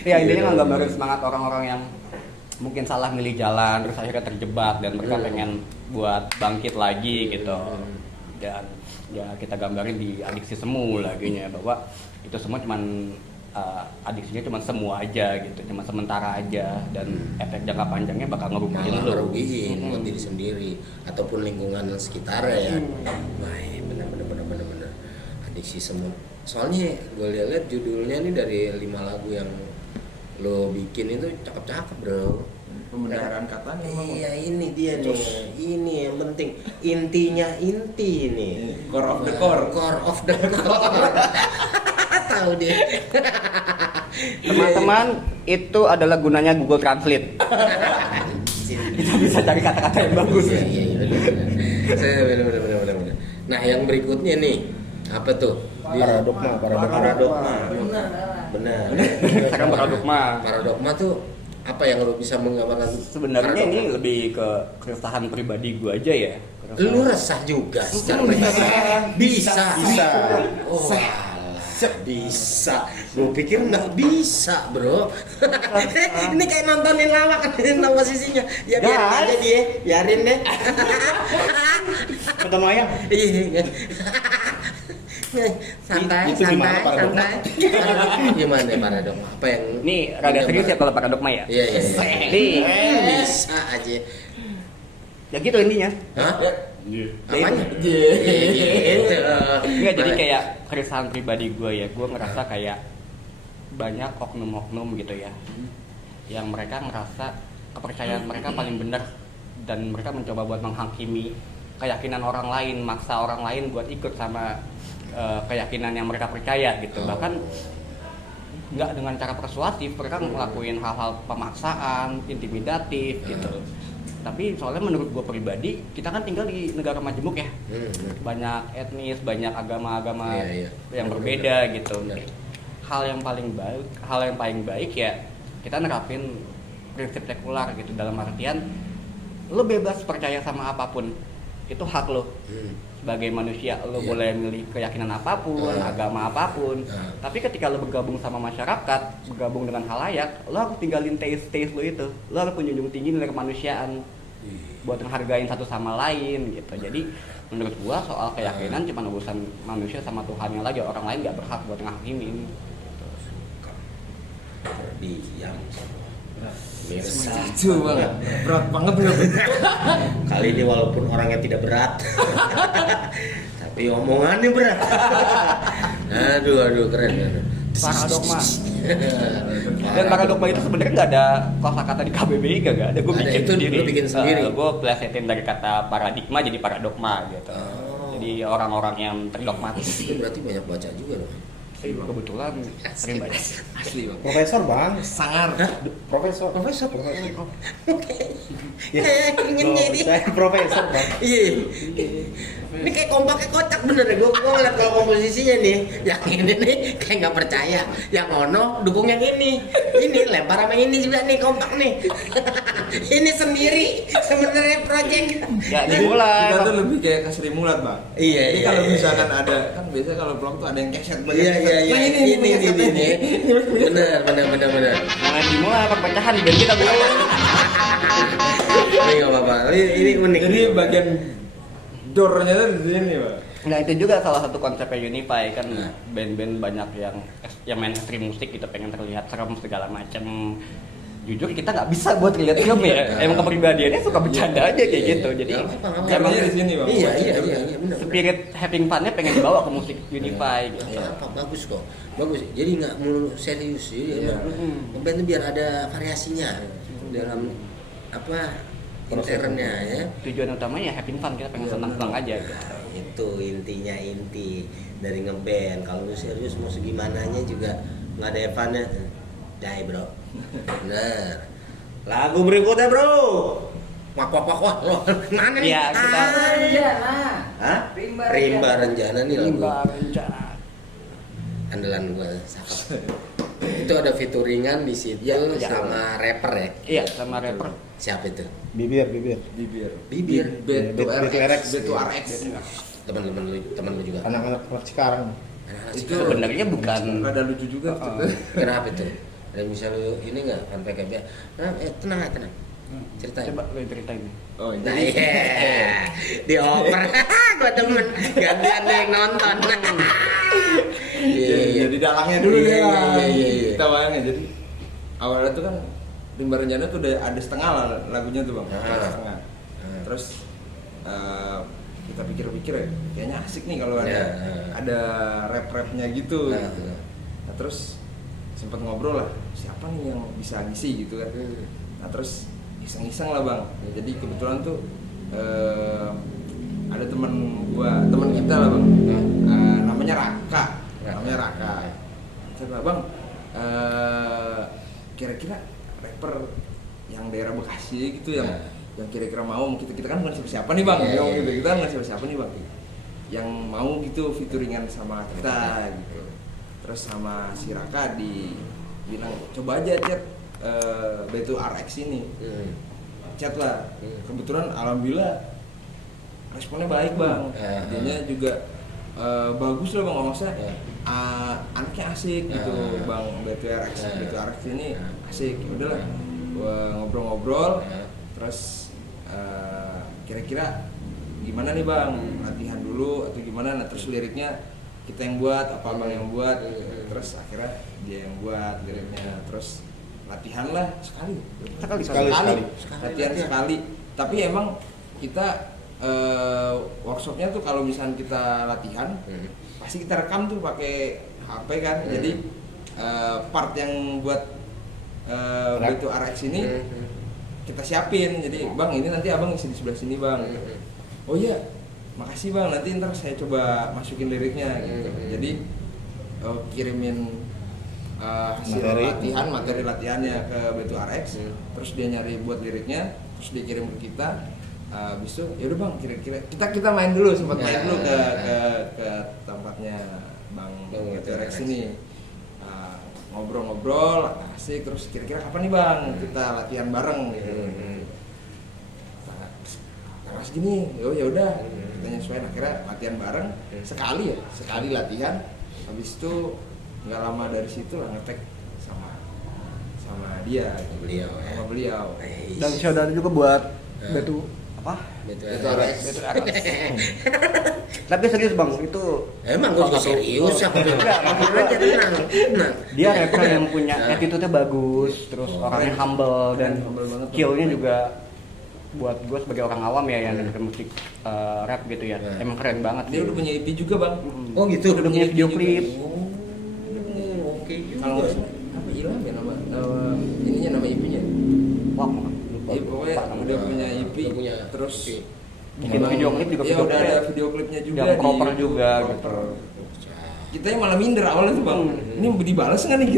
Ya intinya nggambarin semangat orang-orang yang mungkin salah milih jalan terus akhirnya terjebak dan mereka pengen buat bangkit lagi gitu. Dan ya kita gambarin di adiksi semu laginya bahwa itu semua cuman adiksinya cuma semu aja gitu, cuma sementara aja dan efek jangka panjangnya bakal ngerugiin lo. Ngerugiin buat diri sendiri ataupun lingkungan sekitar ya. Wah, bener. Adiksi semu. Soalnya gue lihat judulnya nih dari 5 lagu yang lo bikin itu cakep-cakep bro. Pembenaran katanya Iya ini dia nih, ini yang penting intinya inti nih. core of the core. Core of the core. Tahu dia. Teman-teman, itu adalah gunanya Google Translate. Kita bisa cari kata-kata yang bagus. Iya, benar. Nah yang berikutnya nih apa tuh? Paradokma. Benar. Sekarang paradokma. Paradokma tuh apa yang lo bisa menggambarkan? Sebenarnya paradokma? ini lebih ke keresahan pribadi gue aja ya. Lu resah juga secara bisa. Oh, bisa. Gue pikir nggak bisa, bro. Ini kayak nontonin lawak nama posisinya. Ya biarin aja dia, biarin deh. Nonton wayang. Iya. Santai. Itu gimana paradokma? Gimana paradokma? Apa yang Nih rada serius ya kalau paradokma ya. Iya. Nih, Bisa aja. ya gitu intinya. Hah? Apanya? Gitu. Enggak, jadi kayak keresahan pribadi gue ya. Gue ngerasa kayak banyak oknum-oknum gitu ya, yang mereka ngerasa kepercayaan mereka paling benar dan mereka mencoba buat menghakimi keyakinan orang lain, maksa orang lain buat ikut sama keyakinan yang mereka percaya gitu. Bahkan nggak dengan cara persuasif, mereka ngelakuin hal-hal pemaksaan, intimidatif gitu. Tapi soalnya menurut gue pribadi, kita kan tinggal di negara majemuk ya, banyak etnis, banyak agama-agama yang berbeda gitu. Hal yang paling baik ya kita nerapin prinsip sekular gitu, dalam artian lo bebas percaya sama apapun, itu hak lo sebagai manusia. Lo boleh milih keyakinan apapun, agama apapun, tapi ketika lo bergabung sama masyarakat, bergabung dengan halayak, lo harus tinggalin taste lo itu. Lo harus menjunjung tinggi nilai kemanusiaan buat menghargain satu sama lain gitu. Jadi menurut gua soal keyakinan cuma urusan manusia sama Tuhannya lagi, orang lain nggak berhak buat ngakimin. Diam. Setuju banget. Berat banget bro. Kali ini walaupun orangnya tidak berat, tapi omongannya berat. Aduh keren. Paradokma. Dan paradokma itu sebenarnya nggak ada kosakata di KBBI, nggak ada. Gue Ada, bikin itu sendiri. lu bikin sendiri. Gue plesetin dari kata paradigma jadi paradokma gitu. Jadi orang-orang yang terdogmatis. Itu berarti banyak baca juga loh. Kebetulan sering baca. Asli bang. Profesor bang. Sangar. Profesor. Ya. Ingetnya ini. Saya profesor bang. Iya. Ini kayak kompaknya kocak bener ya. Gue ngeliat kalau komposisinya nih, yang ini nih kayak nggak percaya, yang ono dukung yang ini lempar sama ini juga nih kompak nih. Ini sendiri sebenarnya project. Ya dimulai. Kita tuh lebih kayak ke Sri Mulat bang. Iya. Jadi kalau misalkan ada, kan biasanya kalau vlog tuh ada yang keset banyak. Iya. Nah, ini. Bener. Mulai dimulai perpecahan dan kita mulai. Ini nggak apa-apa. Ini unik. Jadi bagian dornya tuh di sini bang. Nah itu juga salah satu konsepnya Unify kan, band-band banyak yang main ekstrim musik gitu, pengen terlihat serem segala macam. Jujur kita nggak bisa buat lihat film ya. Emang kepribadiannya suka bercanda aja kayak gitu. Jadi Emang di sini bang. Iya benar. spirit having fun-nya pengen dibawa ke musik Unify gitu. Apa bagus kok. Bagus. Jadi nggak melulu serius. Jadi band biar ada variasinya dalam apa internnya ya. Tujuan utamanya having fun, kita pengen senang-senang aja gitu. Itu intinya dari ngeband. Kalau lu serius mau segimananya juga nggak ada evannya. Jai bro. Bener. Lagu berikutnya bro. Wah. Loh, mana nih? Iya, kita Hah? Rimba Renjana nih lagu. Rimba Rencana. Andalan gua cakep. Itu ada featuringan di situ sama rapper ya. Iya, sama rapper. Siapa itu? Bibir. Bibir. B2RX. B2RX. Teman lu juga. Anak-anak sekarang. Itu Sebenarnya bukan ada lucu juga. Kenapa itu? Dan bisa lu ini nggak sampai kayak biar, tenang. Ceritain. coba lu ceritain. Oh, Nah, jadi dioper. Gua demen. Gantian ada yang nonton. jadi dalangnya dulu deh. Iya. Kita bayangin jadi awalnya tuh kan Rimba Rencana tuh udah ada setengah lah lagunya tuh bang, ada setengah. Terus kita pikir-pikir ya, kayaknya asik nih kalau ada rap-rapnya gitu. Nah terus sempat ngobrol lah, siapa nih yang bisa ngisi gitu kan. Nah terus iseng-iseng lah bang. Ya, jadi kebetulan tuh ada teman kita lah bang, namanya Raka. Coba bang, kira-kira rapper yang daerah Bekasi gitu yang kira-kira mau kita kan bukan siapa nih bang, gitu. Kita kan bukan siapa nih bang, yang mau gitu featuringan sama kita gitu. Terus sama si Raka bilang coba aja chat B2RX ini, chat lah. Kebetulan alhamdulillah responnya baik bang, dianya juga bagus lah bang, maksudnya anaknya asik gitu bang. B2RX ini asik, udahlah ngobrol-ngobrol. Terus kira-kira gimana nih bang, latihan dulu atau gimana? Nah terus liriknya kita yang buat, apa abang yang buat? Terus akhirnya dia yang buat liriknya. Terus latihan lah sekali. Latihan sekali. Tapi emang kita workshopnya tuh kalau misalnya kita latihan pasti kita rekam tuh pakai HP kan. Jadi part yang buat B2RX ini kita siapin. Jadi bang ini nanti abang isi di sebelah sini bang. Oh iya makasih bang, nanti ntar saya coba masukin liriknya gitu. Jadi kirimin hasil materi latihannya ke B2RX, terus dia nyari buat liriknya, terus dia kirim ke kita. Habis itu ya udah bang, kira-kira kita main dulu, sempat main dulu ke tempatnya bang B2RX ini. Ngobrol-ngobrol asik, terus kira-kira kapan nih bang kita latihan bareng gitu. Terus gini, ya udah kita nyesuaiin, akhirnya latihan bareng sekali latihan. Habis itu nggak lama dari situ lah ngetek sama dia, sama beliau. Dan saudara juga buat Betu apa? B2RX. Tapi serius bang, itu Emang gue juga serius apa aja tenang. dia rapper yang punya attitude-nya bagus, terus orangnya humble dan skill-nya juga buat gue sebagai orang awam ya yang dengerin musik rap gitu ya, emang keren banget. Dia udah punya EP juga bang. Oh gitu. Udah punya video klip. Oke juga. Kalau nggak salah apa Ilham ya nama ininya, nama EP-nya. Wah, Iya pokoknya udah punya EP, punya terus bikin video klip juga. Iya udah ada video klipnya juga. Yang proper di juga YouTube, gitu. Kita yang malah minder awalnya tuh bang. Ini mau dibalas nggak nih?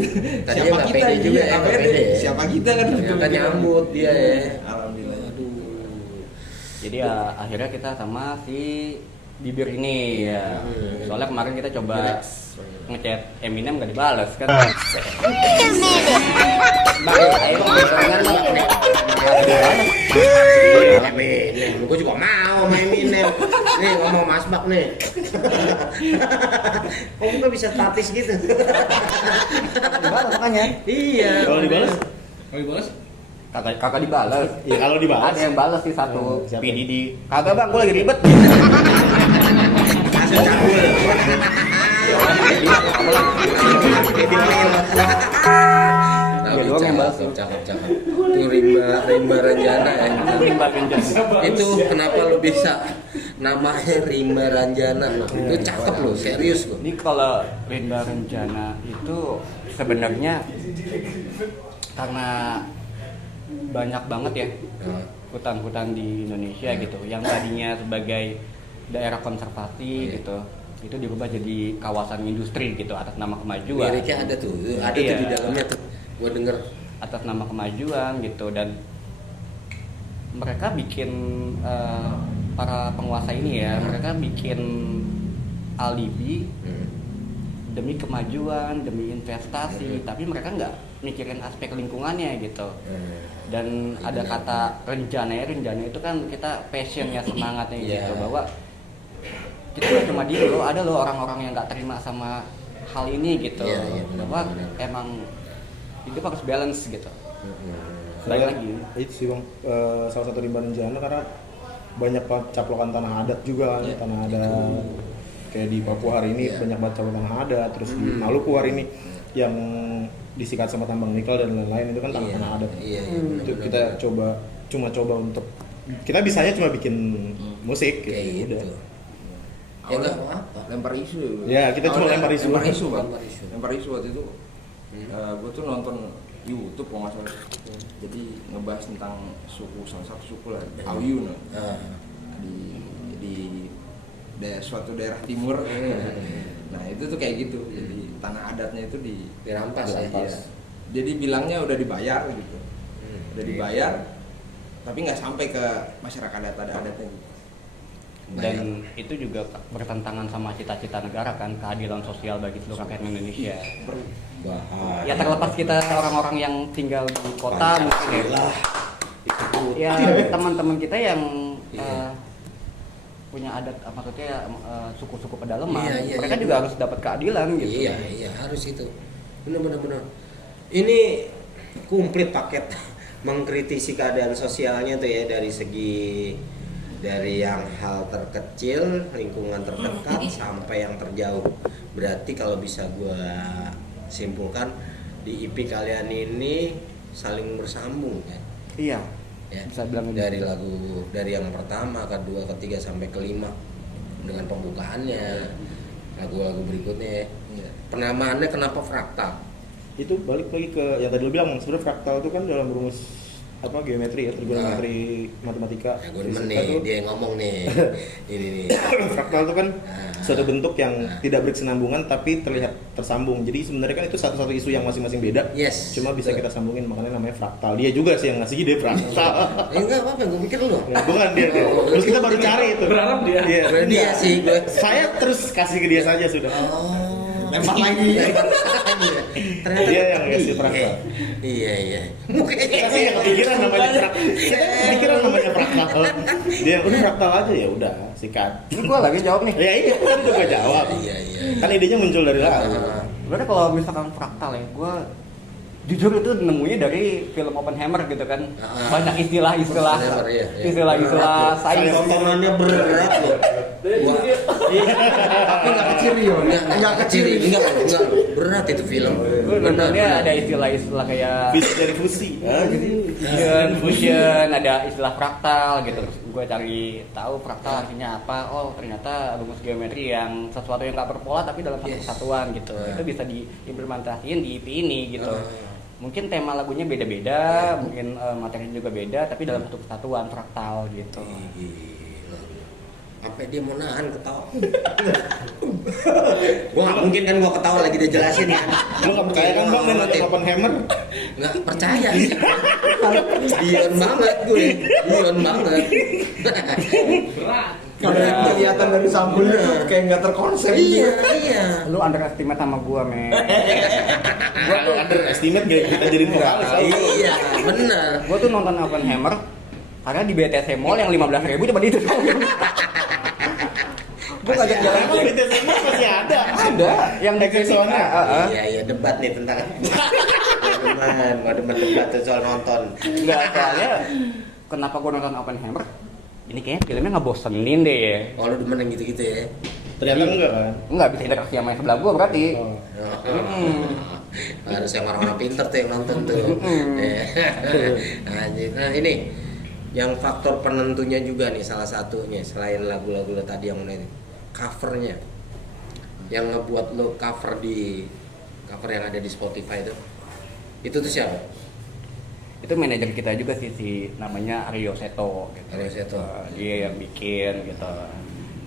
Tadinya Siapa nggak kita pede juga ya, nggak nggak pede. pede. Siapa kita kan? Ternyata nyambut dia ya. Alhamdulillah. Jadi ya akhirnya kita sama si Bibir ini ya. Soalnya kemarin kita coba ngechat Eminem nggak dibalas kan. Eminem, gue juga mau main Eminem. Nih ngomong Mas Bak nih. Kok gue bisa statis gitu? Dibalas makanya. Iya. Kalau dibalas? Kakak dibalas. Ya kalau dibalas. Ada yang balas sih satu Siapa? PDD. Kagak bang, gue lagi ribet. Asal cabul. Dia doang yang balas. Cakep. Itu Rimba Renjana ya. Rimba Rencana. Itu kenapa lu bisa namanya Rimba Renjana? Itu cakep loh, serius loh. Ini kalau Rimba Rencana itu sebenarnya karena banyak banget ya hutan-hutan di Indonesia gitu, yang tadinya sebagai daerah konservasi gitu, itu dirubah jadi kawasan industri gitu atas nama kemajuan. Liriknya ada tuh, di dalamnya tuh. Gue denger. atas nama kemajuan gitu, dan mereka bikin para penguasa ini ya, mereka bikin alibi demi kemajuan, demi investasi, tapi mereka nggak mikirin aspek lingkungannya gitu. Dan ada kata rencana itu kan kita passionnya, semangatnya gitu, bahwa kita nggak cuma diem loh, ada loh orang-orang yang nggak terima sama hal ini gitu, bahwa emang hidup harus balance gitu. Baik lagi. Itu sih bang, salah satu rimba rencana karena banyak caplokan tanah adat juga, tanah adat. Kayak di Papua hari ini banyak banget caplokan tanah adat, terus di Maluku hari ini yang disikat sama tambang nikel dan lain-lain itu kan tanah adat. Itu kita coba untuk kita bisanya cuma bikin musik gitu. Udah. Ya enggak apa, lempar isu. Ya, kita cuma lempar isu. Lempar isu waktu itu. Gue tuh nonton YouTube kalau nggak salah. Jadi ngebahas tentang suku, salah satu suku lah, Auyun. Di suatu daerah timur. Nah, itu tuh kayak gitu. Jadi tanah adatnya itu Dirampas. Jadi bilangnya udah dibayar gitu. Udah dibayar, tapi nggak sampai ke masyarakat adatnya gitu. Dan itu juga bertentangan sama cita-cita negara kan, keadilan sosial bagi seluruh rakyat Indonesia. Ya terlepas kita orang-orang yang tinggal di kota mungkin ya teman-teman kita yang punya adat maksudnya suku-suku pedalaman, mereka juga harus dapat keadilan gitu. Iya harus itu. Benar. Ini komplit paket mengkritisi keadaan sosialnya tuh ya, dari yang hal terkecil, lingkungan terdekat sampai yang terjauh. Berarti kalau bisa gue simpulkan di EP kalian ini saling bersambung kan? Iya. Ya. Bisa bilang dari lagu dari yang pertama, kedua, ketiga sampai kelima dengan pembukaannya, lagu-lagu berikutnya. Penamaannya kenapa Fraktal? Itu balik lagi ke yang tadi lo bilang, sebenarnya fraktal itu kan dalam rumus geometri ya, trigonometri, matematika. Gue demen nih, dia yang ngomong nih. Ini nih. Fraktal itu kan suatu bentuk yang tidak berkesinambungan tapi terlihat tersambung. Jadi sebenarnya kan itu satu-satu isu yang masing-masing beda. Yes. Cuma bisa kita sambungin, makanya namanya fraktal. Dia juga sih yang ngasih ide fraktal. Enggak apa-apa, gue pikir lu. Bukan dia. Terus kita baru cari itu. Berharap dia. Iya. Dia sih gue. Saya terus kasih ke dia saja sudah. Lempar lagi. Ternyata Dia yang ngasih fraktal. Iya. Kita sih nggak kepikiran namanya fraktal. Kita kepikiran namanya fraktal. Dia udah fraktal aja ya udah, sikat. ini gue lagi jawab nih. Ya iya kan itu gue jawab. Iya. Kan idenya muncul dari lagu. Sebenarnya kalau misalkan fraktal ya, gue jujur itu nemunya dari film Oppenheimer gitu kan. Banyak istilah-istilah sains. Tontonannya berat loh. Tapi nggak kecil Enggak berat itu film. Benernya ada istilah-istilah kayak Bis dari fusi. fusion, ada istilah fraktal gitu. Terus gue cari tahu fraktal artinya apa. Oh ternyata rumus geometri yang sesuatu yang nggak berpola tapi dalam satu kesatuan gitu. Itu bisa diimplementasiin di EP ini gitu. Mungkin tema lagunya beda-beda, mungkin materinya juga beda, tapi dalam satu kesatuan fraktal gitu. Sampai dia mau nahan ketawa. Gua nggak mungkin kan gua ketawa lagi dia jelasin kan. Lu nggak percaya kan bang nonton Oppenheimer? Nggak percaya sih. Ion banget gue. Ion banget. Kalau kelihatan dari sampulnya tuh kayak nggak terkonsep. Iya. Lu underestimate sama gua, men. Gua tuh underestimate gak kita jadi vokalis. Iya, benar. Gua tuh nonton Oppenheimer karena di BTS Mall yang 15.000 cuma itu doang. Gua ngajak jalan Emang BTS masih ada. ada yang Next soalnya. Iya, debat nih tentang Gua demen debat soal nonton. Enggak, soalnya kenapa gua nonton Oppenheimer? Ini kayaknya filmnya ngebosenin deh ya. Oh, lu demen yang gitu-gitu ya. Ternyata enggak kan? Enggak bisa interaksi sama yang sebelah gua berarti. Harus yang orang-orang pinter tuh yang nonton tuh. Nah, ini yang faktor penentunya juga nih salah satunya selain lagu-lagu lo tadi yang ini covernya, yang ngebuat lo cover yang ada di Spotify itu tuh siapa? Itu manajer kita juga sih, namanya Aryo Seto gitu. Aryo Seto. Dia yang bikin gitu.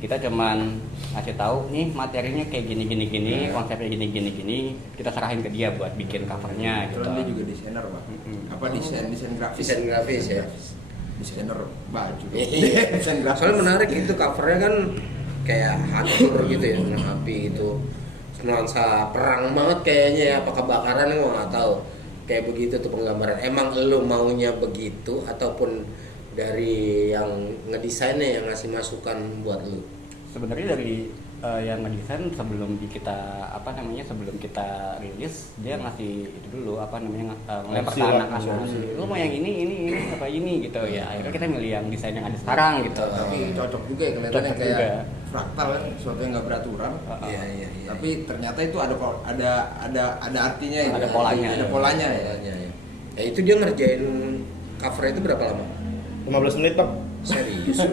Kita cuman ngasih tahu nih materinya kayak gini, konsepnya gini. Kita serahin ke dia buat bikin covernya gitu. Kebetulan dia juga desainer, Bang. Apa desain grafis? Desain grafis ya. Desainer baju. Iya. Desain grafis. Soalnya menarik itu covernya kan kayak hancur gitu ya, kena api itu. Nuansa perang banget kayaknya ya, apa kebakaran gua nggak tahu. Kayak begitu tuh penggambaran. Emang lu maunya begitu ataupun dari yang ngedesainnya yang ngasih masukan buat lu? Sebenarnya dari yang ngedesain sebelum kita rilis dia ngasih itu dulu ngelempar tanah kasih lu mau yang ini apa ini gitu ya, akhirnya kita milih yang desain yang ada sekarang gitu. Tapi cocok juga ya kelihatannya Cocok kayak juga. fraktal kan, sesuatu yang nggak beraturan. Iya. Tapi ternyata itu ada artinya ya. Ada polanya. Ada polanya ya. Ya. Ya itu dia ngerjain cover itu berapa lama? 15 menit Bang. Serius?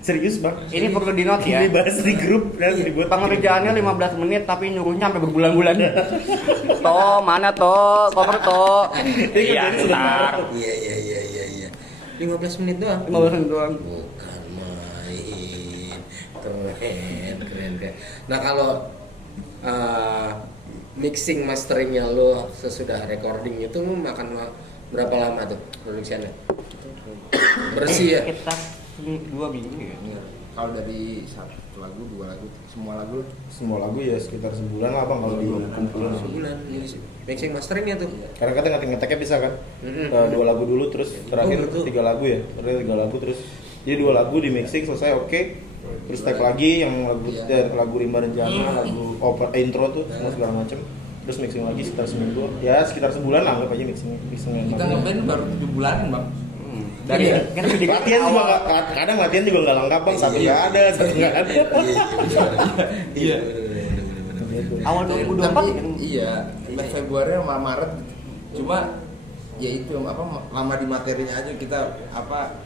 Serius Bang. Ini perlu di note ya. Dibahas di grup dan dibuat. Pengerjaannya 15 menit tapi nyuruhnya sampai berbulan-bulan. Toh, mana toh? Cover toh. Iya, bentar. Iya. 15 menit doang? 15 menit doang. Bukan main. Keren. Nah kalau mixing masteringnya lo sesudah recording itu lo makan berapa lama tuh produksinya? Bersih ya? Kita 2 minggu ya. Kalau dari satu lagu, 2 lagu, Semua lagu ya sekitar sebulan lah Bang kalau dikumpulin. Sebulan mixing masteringnya tuh. Karena kita ngeteknya bisa kan. Mm-hmm. 2 lagu dulu terus terakhir betul. 3 lagu ya. Terakhir 3 lagu terus jadi 2 lagu di mixing selesai oke. Terus tag lagi yang lagu Rimba Rencana, lagu intro tuh semua segala macem. Terus mixing lagi sekitar seminggu. Ya sekitar sebulan lah anggap aja mixing. kita ngeband baru 7 bulan, Bang. Dari kan sedikit Latihan juga kadang latihan juga nggak lengkap Bang, satu nggak ada. Iya. awal 2024 Tapi kan. iya, Februari sama Maret cuma ya itu lama di materinya aja kita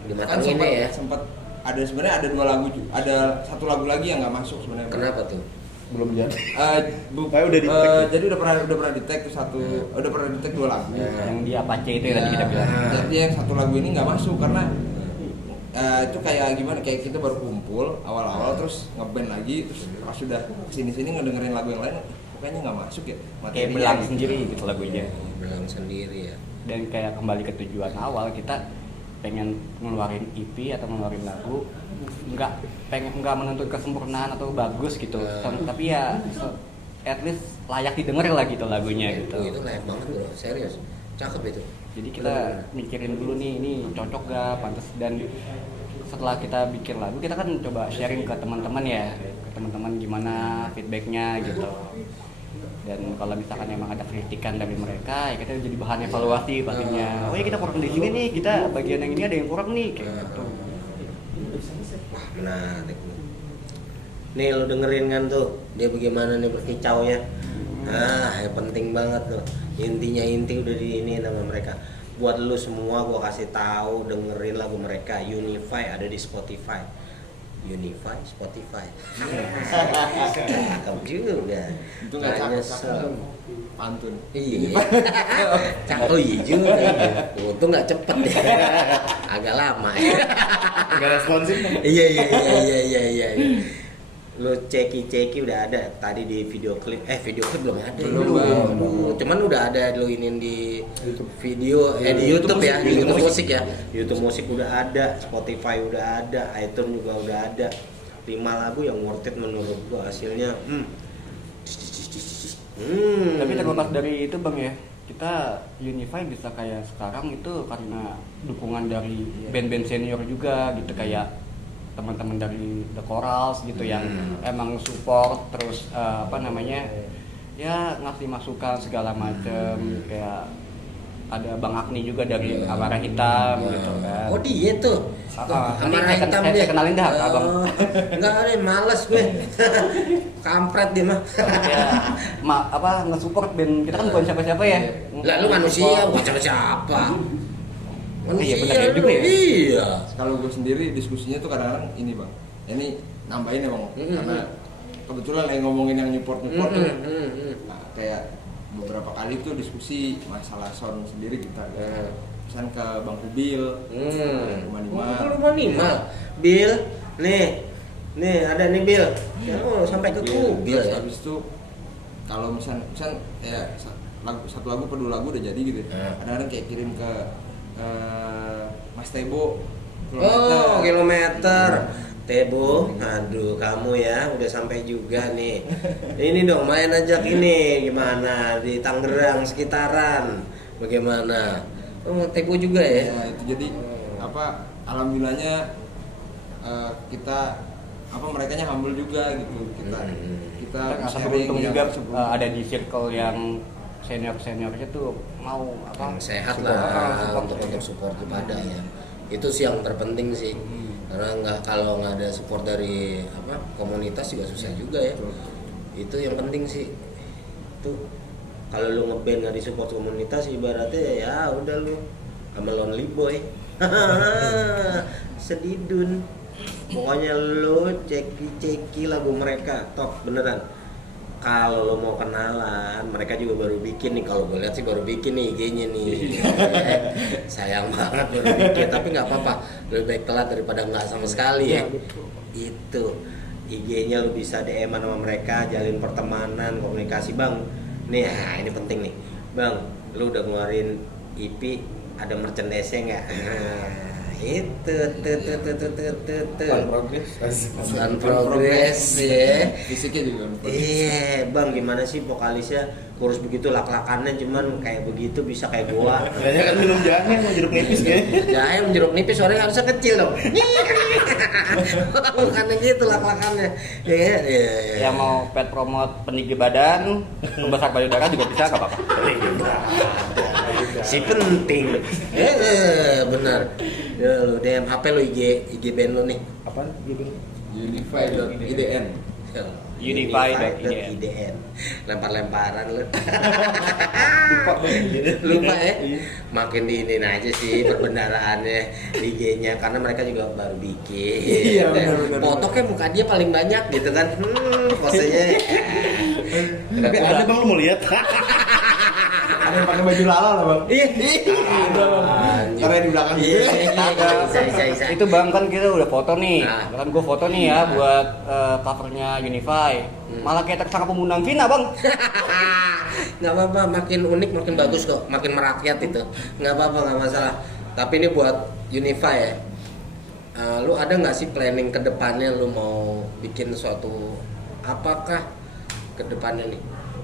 Dimatanginnya ya. sempat ada sebenarnya ada 2 lagu, ada 1 lagu lagi yang nggak masuk sebenarnya. Kenapa tuh? Belum jadi. Udah di tag. jadi udah pernah di tag tuh udah pernah di tag 2 lagu. Yang di Apache itu yang tadi kita bilang. Jadi yang 1 lagu ini nggak masuk karena itu kayak gimana, kayak kita baru kumpul awal-awal terus ngeband lagi, terus pas sudah sini ngedengerin lagu yang lain kayaknya nggak masuk ya Kayak materinya belang gitu. sendiri gitu lagunya. Belang sendiri ya. Dan kayak kembali ke tujuan awal, kita pengen ngeluarin EP atau ngeluarin lagu nggak menuntut kesempurnaan atau bagus gitu, tapi ya at least layak didengar lah gitu lagunya gitu. Itu layak banget bro, serius, cakep itu. Jadi kita mikirin dulu nih, ini cocok gak, pantas. Dan setelah kita bikin lagu, kita kan coba sharing ke teman-teman ya, ke teman-teman gimana feedbacknya gitu. Dan kalau misalkan emang ada kritikan dari mereka, ya kita jadi bahan evaluasi pastinya. Oh ya kita kurang di sini nih, kita bagian yang ini ada yang kurang nih, kayak gitu. Menarik. Nih lo dengerin kan tuh, dia bagaimana nih berkicaunya. Yang penting banget loh. Inti udah di ini sama mereka. Buat lu semua gua kasih tahu, dengerin lagu mereka. Unify ada di Spotify. Unify Spotify. Cakep juga. Itu nggak cakep, pantun. Iya. Cakep juga. Untung nggak cepet ya. Agak lama ya. Nggak responsif. Iya. Lu ceki udah ada tadi di video klip belum ada. Belum. Cuman udah ada lu inin di video di YouTube ya, di YouTube musik ya. YouTube musik udah ada, Spotify udah ada, iTunes juga udah ada. 5 lagu yang worth it menurut gua hasilnya. Tapi terlepas dari itu Bang ya, kita Unify bisa kayak sekarang itu karena dukungan dari band-band senior juga gitu, kayak teman-teman dari The Corals gitu yang emang support terus ya ngasih masukan segala macem, kayak ada Bang Agni juga dari Amarah Hitam gitu kan. Oh dia tuh. Amarah Hitam saya dia. kenalin dah ke Abang. Enggak ada, males gue. Kampret dia mah. Ya, nge-support band kita kan bukan siapa-siapa ya. Lah lu manusia bukan siapa-siapa. Iya benar juga ya. Iya. Kalau gue sendiri diskusinya tuh kadang-kadang ini Bang, ini nambahin ya Bang, karena kebetulan lagi ngomongin yang nyupport tuh. Nah, kayak beberapa kali tuh diskusi masalah sound sendiri kita. Pesan ke Bang Kubil, Minimal. Bil, nih Nih ada nih Bill. Ya, oh, sampai ke Google Terus ya. habis itu kalau misal ya satu lagu per 2 lagu udah jadi gitu. Kadang-kadang kayak kirim ke Mas Tebo Oh, kilometer. Tebo, aduh kamu ya udah sampai juga nih. Ini dong main ajak ini gimana di Tangerang sekitaran. Bagaimana? Oh, Tebo juga ya. Ya, itu jadi apa alhamdulillahnya kita merekanya humble juga gitu. Kita Kita ngerasa beruntung juga ada di circle yang seniornya tuh mau apa Yang sehat support, lah untuk support kepada ya. Itu sih yang terpenting sih. Karena kalau nggak ada support dari komunitas juga susah juga ya. Itu yang penting sih. Itu kalau lu ngeband nggak disupport komunitas ibaratnya ya udah lu sama lonely boy. Sedidun. Pokoknya lu ceki lagu mereka top beneran. Kalau lo mau kenalan, mereka juga baru bikin nih. Kalau gue lihat sih baru bikin nih IG-nya nih. Sayang banget baru bikin, tapi nggak apa-apa. Lebih baik telat daripada nggak sama sekali ya. Itu IG-nya lo bisa DM sama mereka, jalin pertemanan, komunikasi bang. Nih, ini penting nih, bang. Lo udah ngeluarin EP, ada merchandise-nya nggak? Itu progress ya. fisiknya juga. Iya, bang gimana sih vokalisnya kurus begitu lak-lakannya cuman kayak begitu bisa kayak gua. Kayaknya kan minum jahe mau jeruk nipis kayaknya. Jahe jeruk nipis suaranya harusnya kecil dong. Bukannya gitu lak-lakannya. Iya. yang mau pet promote peninggi badan, pembesar payudara juga bisa nggak apa-apa. Si penting. Benar. Ya lu DM HP lu IG band lu nih. Apaan? Gitu. Unify.idn. Unify.idn. Lempar-lemparan lu. Lupa ya. Makin diinin aja sih perbendaraannya IG-nya karena mereka juga baru bikin. Iya, benar. Foto kayak muka dia paling banyak gitu kan. Posenya. Tapi ada bang lu mau lihat? Ada yang pakai baju lala lah bang. Iya. Ada bang. Karena di belakang Bisa. Itu bang kan kita udah foto nih, Nah. kan gue foto nih ya buat covernya Unify, malah kayak tersangka pembunuhan Vina bang. Nggak apa-apa, makin unik makin bagus kok, makin merakyat itu. Nggak apa-apa, nggak masalah. Tapi ini buat Unify ya. Lu ada nggak sih planning ke depannya lu mau bikin suatu apakah ke depannya nih?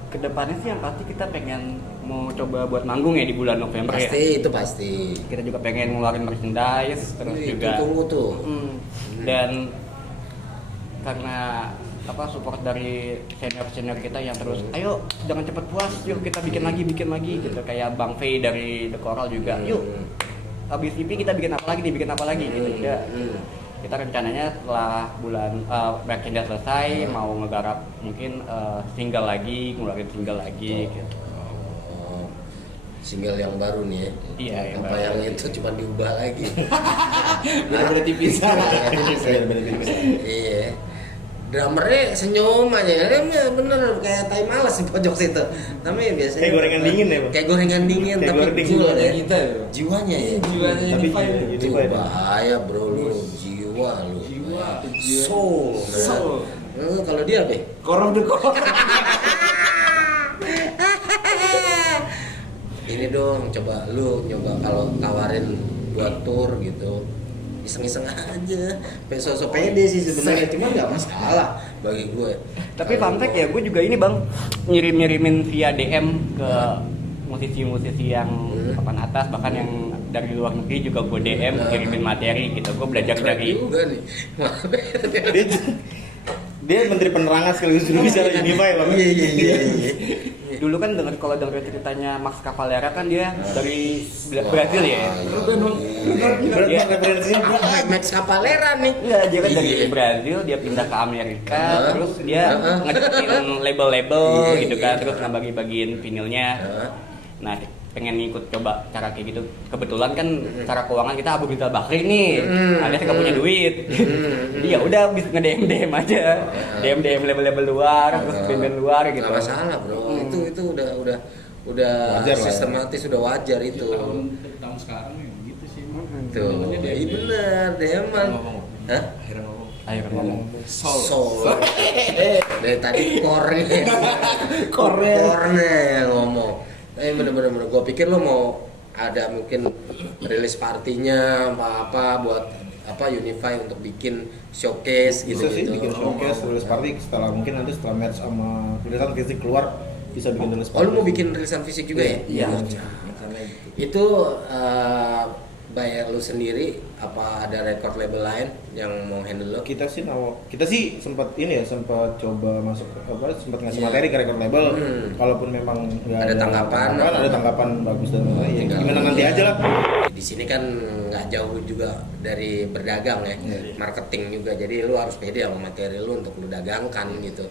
Kedepannya sih yang pasti kita pengen mau coba buat manggung ya di bulan November ya. Pasti itu pasti. Kita juga pengen ngeluarin merchandise terus Itu juga. tunggu tuh. Dan karena support dari senior kita yang terus ayo jangan cepet puas, yuk kita bikin lagi gitu, kayak Bang Fei dari The Coral juga, yuk habis EP kita bikin apa lagi gitu ya. Kita rencananya setelah bulan merchandise selesai mau ngegarap mungkin ngeluarin single lagi gitu. Single yang baru nih ya. Iya, yang apa baru. yang itu cuma diubah lagi. Beda tipis. Iya. Drummernya senyum aja, dia bener kayak tai malas di pojok situ. Tapi biasanya Kayak gorengan dingin ya, Bang? Kayak gorengan dingin, Kayak tapi gorengan full dingin ya. kita ya. Jiwanya ya. Jiwanya Tapi Unify. gitu Itu ya. bahaya bro lu, jiwa lu. Jiwa. Soul. Soul. Kalau dia be? Korong the korong. Ini dong, coba kalau tawarin buat tour gitu, iseng-iseng aja, sosok pede sih sebenarnya, cuma nggak masalah bagi gue. Tapi fun fact ya, gue juga ini bang ngirimin via DM ke musisi-musisi yang papan atas, bahkan yang dari luar negeri juga gue DM kirimin materi gitu. Gue belajar Keren dari juga nih. Dia menteri penerangan sekaligus juru bicara Unify bang. Iya. dulu kan kalau dengar ceritanya Max Cavalera kan dia dari Brazil ya. Berat Iya. referensinya bro. Max Cavalera nih. Iya, dia kan dari Iya. Brazil, dia pindah ke Amerika, Heeh. terus dia Heeh. ngedeketin label-label Iya, gitu kan, iya. terus ngebagi-bagiin vinilnya. Heeh. Nah, pengen ikut coba cara kayak gitu. Kebetulan kan cara keuangan kita Abu Rizal Bakri nih, alias nggak punya duit. Jadi ya udah bisa nge-DM aja, DM label-label luar, terus band-band luar gitu. Nggak masalah bro, itu udah Wajar lah ya. sistematis, udah wajar itu. tahun sekarang ya gitu sih. Tuh, iya bener, Deman. Ngomong. Hah? Akhirnya ngomong. Ayo kan ngomong. Soul. Dari tadi core-nya. Core-nya yang ngomong. Bener-bener gue pikir lo mau ada mungkin rilis partinya apa buat Unify untuk bikin showcase Bisa sih gitu. bikin showcase, release party setelah match sama rilisan fisik keluar bisa bikin release Oh, party. lu mau bikin rilisan fisik juga ya? Iya. Karena gitu. Itu by lu sendiri apa ada record label lain yang mau handle lo? Kita sih sempat coba masuk sempat ngasih Iya. materi ke record label. Hmm. Kalaupun memang nggak Ada tanggapan. ada tanggapan bagus dan lain. Tinggal- Gimana nanti aja lah. Di sini kan nggak jauh juga dari berdagang ya, marketing juga. Jadi lu harus pede sama materi lu untuk lu dagangkan gitu.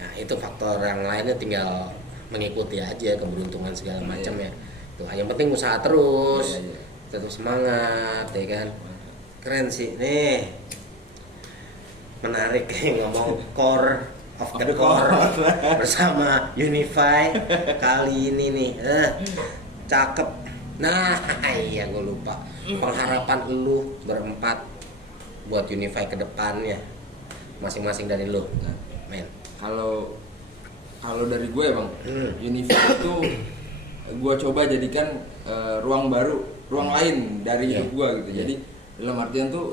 Ya, itu faktor yang lainnya tinggal mengikuti aja keberuntungan segala macam ya. Tuh, yang penting usaha terus. Tetap semangat ya kan. Keren sih nih. Menarik nih ngomong core of the core bersama Unify kali ini nih. Cakep. Nah, iya gue lupa. Pengharapan lu berempat buat Unify ke depannya. Masing-masing dari lu. Men. Kalau dari gue Bang, Hmm. Unify itu gue coba jadikan ruang baru, ruang lain dari hidup gue gitu. Jadi dalam artian tuh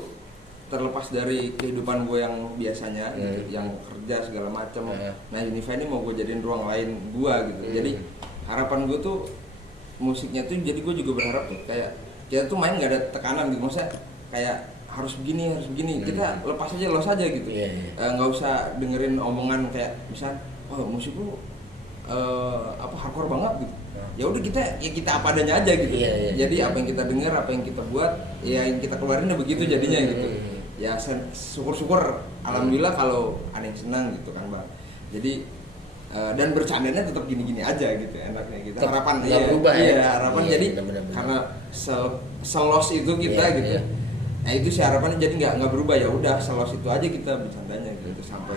terlepas dari kehidupan gue yang biasanya gitu, yang kerja segala macam. Nah, Unify ini mau gue jadiin ruang lain gue gitu. Jadi harapan gue tuh musiknya tuh, jadi gue juga berharap tuh kayak kita tuh main nggak ada tekanan gitu, maksudnya kayak harus begini kita lepas aja, los aja gitu. Nggak usah dengerin omongan kayak misal musik lu hardcore banget gitu. Ya udah kita apa adanya aja gitu. Jadi apa yang kita dengar, apa yang kita buat, ya yang kita keluarin udah begitu jadinya gitu. Ya syukur-syukur alhamdulillah kalau ada yang senang gitu kan Bang. Jadi dan bercandanya tetap gini-gini aja gitu enaknya gitu. Harapan nggak berubah ya. Iya, harapan jadi bener-bener. karena selos itu kita gitu. Nah itu sih harapannya, jadi nggak berubah, ya udah selos itu aja kita bercandanya gitu sampai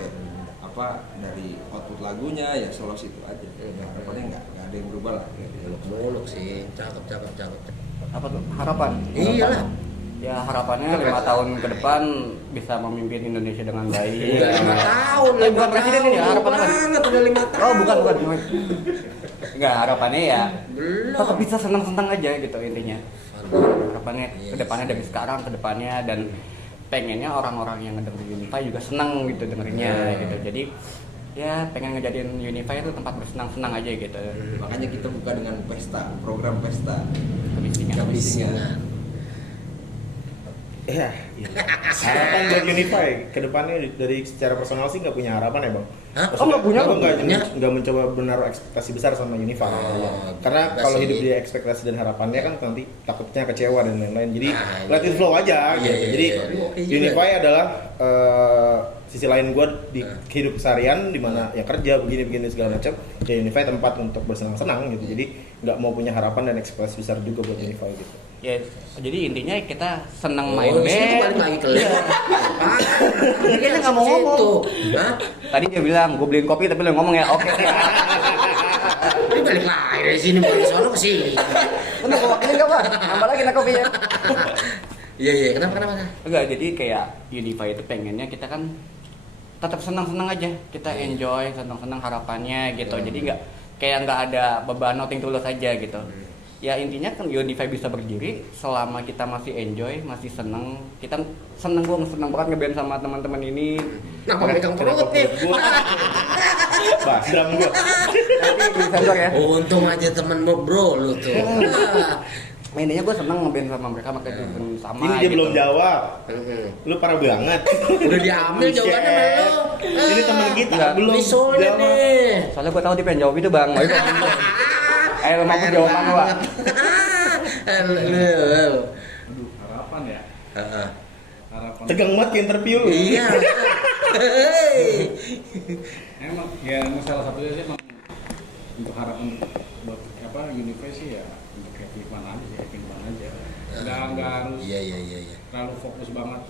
dari output lagunya ya selos itu aja. Harapannya nggak ada yang berubah lah. Muluk sih, cakep. Apa tuh harapan? Iyalah. Ya harapannya 5 tahun ke depan bisa memimpin Indonesia dengan baik. Udah 5 tahun, Bukan presiden ini ya harapannya. banget udah 5 tahun. Oh bukan. Enggak, harapannya ya Belum. tetap bisa senang-senang aja gitu intinya. Harapannya ke depannya dari sekarang ke depannya, dan pengennya orang-orang yang ngedengerin Unify juga senang gitu dengerinnya gitu. Jadi ya pengen ngejadiin Unify itu tempat bersenang-senang aja gitu. Makanya kita buka dengan pesta, program pesta Kebisingan. Iya. Harapan buat Unify ke depannya dari secara personal sih nggak punya harapan ya Bang. Hah? Maksudnya, nggak punya? Aku Punya? nggak mencoba menaruh ekspektasi besar sama Unify. Karena enggak kalau sih. hidup di ekspektasi dan harapannya kan nanti takutnya kecewa dan lain-lain. Jadi Nah, let it flow aja. Iya, gitu. iya, Jadi iya. Unify adalah sisi lain gue di hidup keseharian, dimana ya kerja begini segala macam. Ya Unify tempat untuk bersenang-senang gitu. Jadi nggak mau punya harapan dan ekspektasi besar juga buat Unify gitu. Ya, jadi intinya kita senang main Oh, di situ band. balik lagi ke lu. Dia kayaknya nggak mau ngomong. Situ. Hah? Tadi dia bilang, gue beliin kopi tapi lu ngomong ya, oke. Ini balik lagi dari sini dari sono ke sini. Bener, gue wakilin gak Bang? Nambah lagi nak kopinya. Iya, kenapa? Enggak, jadi kayak Unify itu pengennya kita kan tetap senang-senang aja. Kita enjoy, senang-senang harapannya gitu. Jadi nggak ada beban, nothing tulus aja gitu. Ya intinya kan Unify bisa berdiri selama kita masih enjoy, masih seneng. Kita seneng, gue seneng banget ngeband sama teman-teman ini. Kenapa megang perut nih? Basdam gue. Nanti di sensor ya. Untung aja temenmu bro lu tuh. Intinya gue seneng ngeband sama mereka, makanya gue sama. Ini dia gitu. belum jawab. Lu parah banget. Udah diambil jawabannya sama lu. Ini teman kita Enggak. belum Ini soalnya jawab. nih. Soalnya gue tahu dia pengen jawab itu Bang. Ayo mampu jawaban lu Pak. Harapan ya, harapan Tegang banget ke interview lu. Iya. emang ya salah satunya sih emang untuk harapan buat Unify sih ya untuk happy fun aja nggak harus Iya. terlalu fokus banget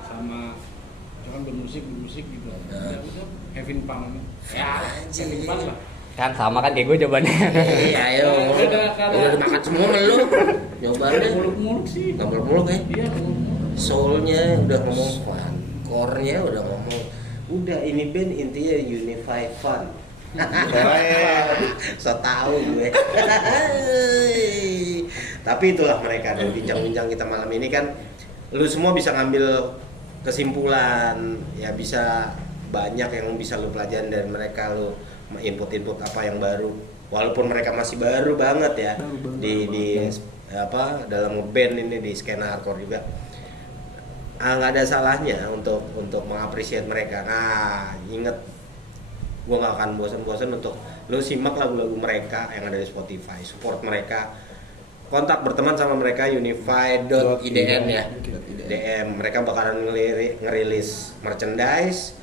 sama cuman bermusik gitu udah having fun ya having fun lah. Kan sama kan kayak gue jawabannya. Iya, ayo. Udah dimakan semua sama lu. Jawabannya Muluk-muluk sih nggak muluk-muluk ya. iya muluk-muluk. Soulnya udah ngomong. core-nya udah ngomong, udah ini band intinya unify fun. So tahu gue. Tapi itulah mereka, dari bincang-bincang kita malam ini kan lu semua bisa ngambil kesimpulan, ya bisa banyak yang bisa lu pelajarin dari mereka, lu input-input apa yang baru. Walaupun mereka masih baru banget ya di apa dalam ngeband ini di skena hardcore juga. Nggak ada salahnya untuk mengapresiasi mereka. Nah, inget gue nggak akan bosan-bosan untuk lu simak lagu-lagu mereka yang ada di Spotify, support mereka, kontak berteman sama mereka unify.idn ya, DM. Mereka bakalan ngerilis merchandise,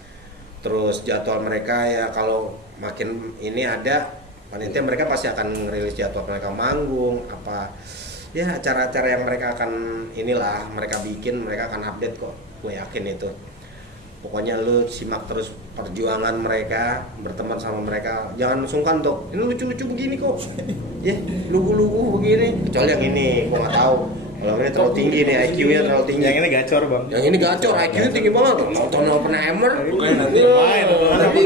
terus jadwal mereka ya kalau makin ini ada panitia mereka pasti akan ngerilis jadwal mereka manggung apa ya acara-acara yang mereka akan inilah mereka bikin, mereka akan update kok, gue yakin itu. Pokoknya lu simak terus perjuangan mereka, berteman sama mereka, jangan sungkan untuk ini lucu-lucu begini kok, ya lugu-lugu begini. Kecuali yang ini, gua nggak tahu. Kalau ini terlalu tinggi nih, IQ-nya terlalu tinggi. Yang ini gacor bang. Yang ini gacor, IQ-nya tinggi banget. Nonton Oppenheimer. Bukan nanti nanti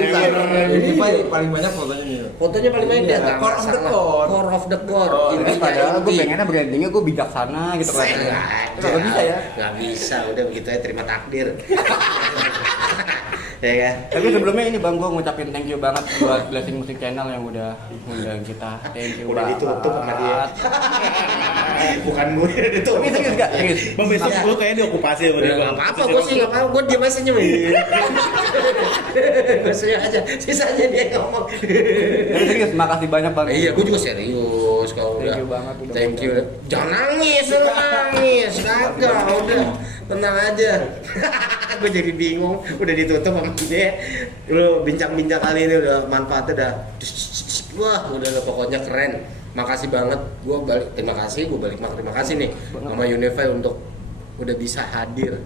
ini paling banyak fotonya nih. Fotonya paling banyak dia nggak Core of the masalah. core. Core of the core. Ini padahal gue pengennya brandingnya gue bijaksana gitu kan. Nggak bisa ya. Nggak bisa, udah begitu aja terima takdir. Ya kan? Tapi sebelumnya ini bang, gue ngucapin thank you banget buat Blessing Music Channel yang udah ngundang kita. Thank you Udah banget. ditutup sama dia. Bukan gue itu. Tapi serius gak? Serius. Bang besok gue kayaknya diokupasi sama dia bang. Nggak apa-apa, gue sih nggak apa-apa, gue diem aja senyum. Gue senyum aja, sisanya dia ngomong. Tapi serius, makasih banyak bang. Iya, gue juga serius kalau udah. Thank you banget. Udah Thank you. Jangan nangis, lu nangis. Kagak, udah. Tenang aja. Gue jadi bingung, udah ditutup sama dia. Lu bincang-bincang kali ini udah manfaatnya udah. Wah, udah pokoknya keren. Makasih banget. Gue balik terima kasih nih sama Unify untuk udah bisa hadir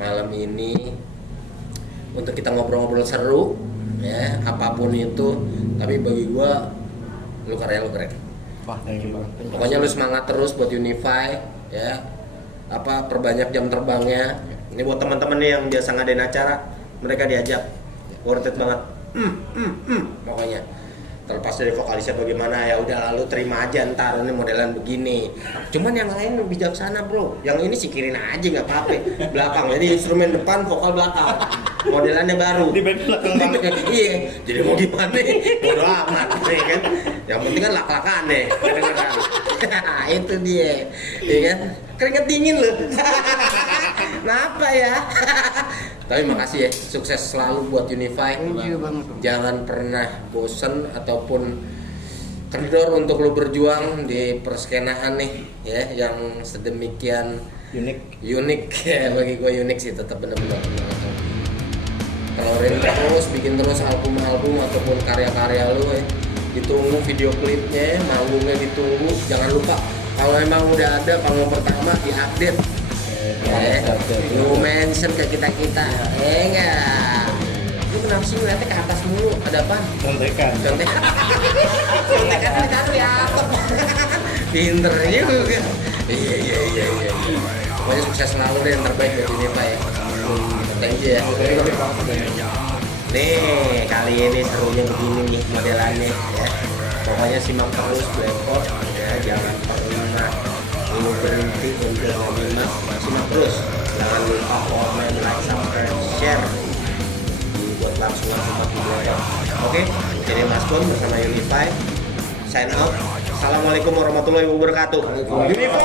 malam ini untuk kita ngobrol-ngobrol seru ya, apapun itu. Tapi bagi gue lu keren. Wah, thank you bang. Pokoknya lu semangat terus buat Unify ya. Perbanyak jam terbangnya. Ini buat teman-teman nih yang biasa ngadain acara, mereka diajak. Worth it banget. Pokoknya terlepas dari vokalisnya bagaimana ya udah lalu terima aja ntar ini modelan begini. Cuman yang lain bijaksana bro. Yang ini singkirin aja nggak apa-apa. Belakang jadi instrumen depan, vokal belakang. Modelannya baru. Di back belakang. Iya. Jadi mau gimana? Bodo amat, ya kan? Yang penting kan lak-lakan deh. Itu dia, ya kan? Keringet dingin loh. Kenapa ya? Tapi makasih ya, sukses selalu buat Unify. Thank you banget. Jangan pernah bosen ataupun kendor untuk lo berjuang di perskenaan nih, ya, yang sedemikian unik ya. Bagi gue unik sih, tetap benar-benar keluarin terus, bikin terus album-album ataupun karya-karya lo ya. Ditunggu video klipnya, manggungnya ditunggu. Jangan lupa kalau emang udah ada panggung pertama diupdate. Lu mention ke kita enggak. Lu kenapa sih ngeliatnya ke atas mulu? Ada apaan? Contekan di atas. Pinter juga. Iya. Pokoknya sukses selalu deh, yang terbaik buat ini Pak ya. Thank you ya. Nih, kali ini serunya begini nih modelannya ya. Pokoknya simak terus Blackpot ya, jangan pernah lu berhenti untuk menyimak, simak terus. Jangan lupa komen, like, subscribe, share. Dibuat langsung support video ya. Oke, jadi Mas Kun bersama Unify sign out. Assalamualaikum warahmatullahi wabarakatuh. Unify.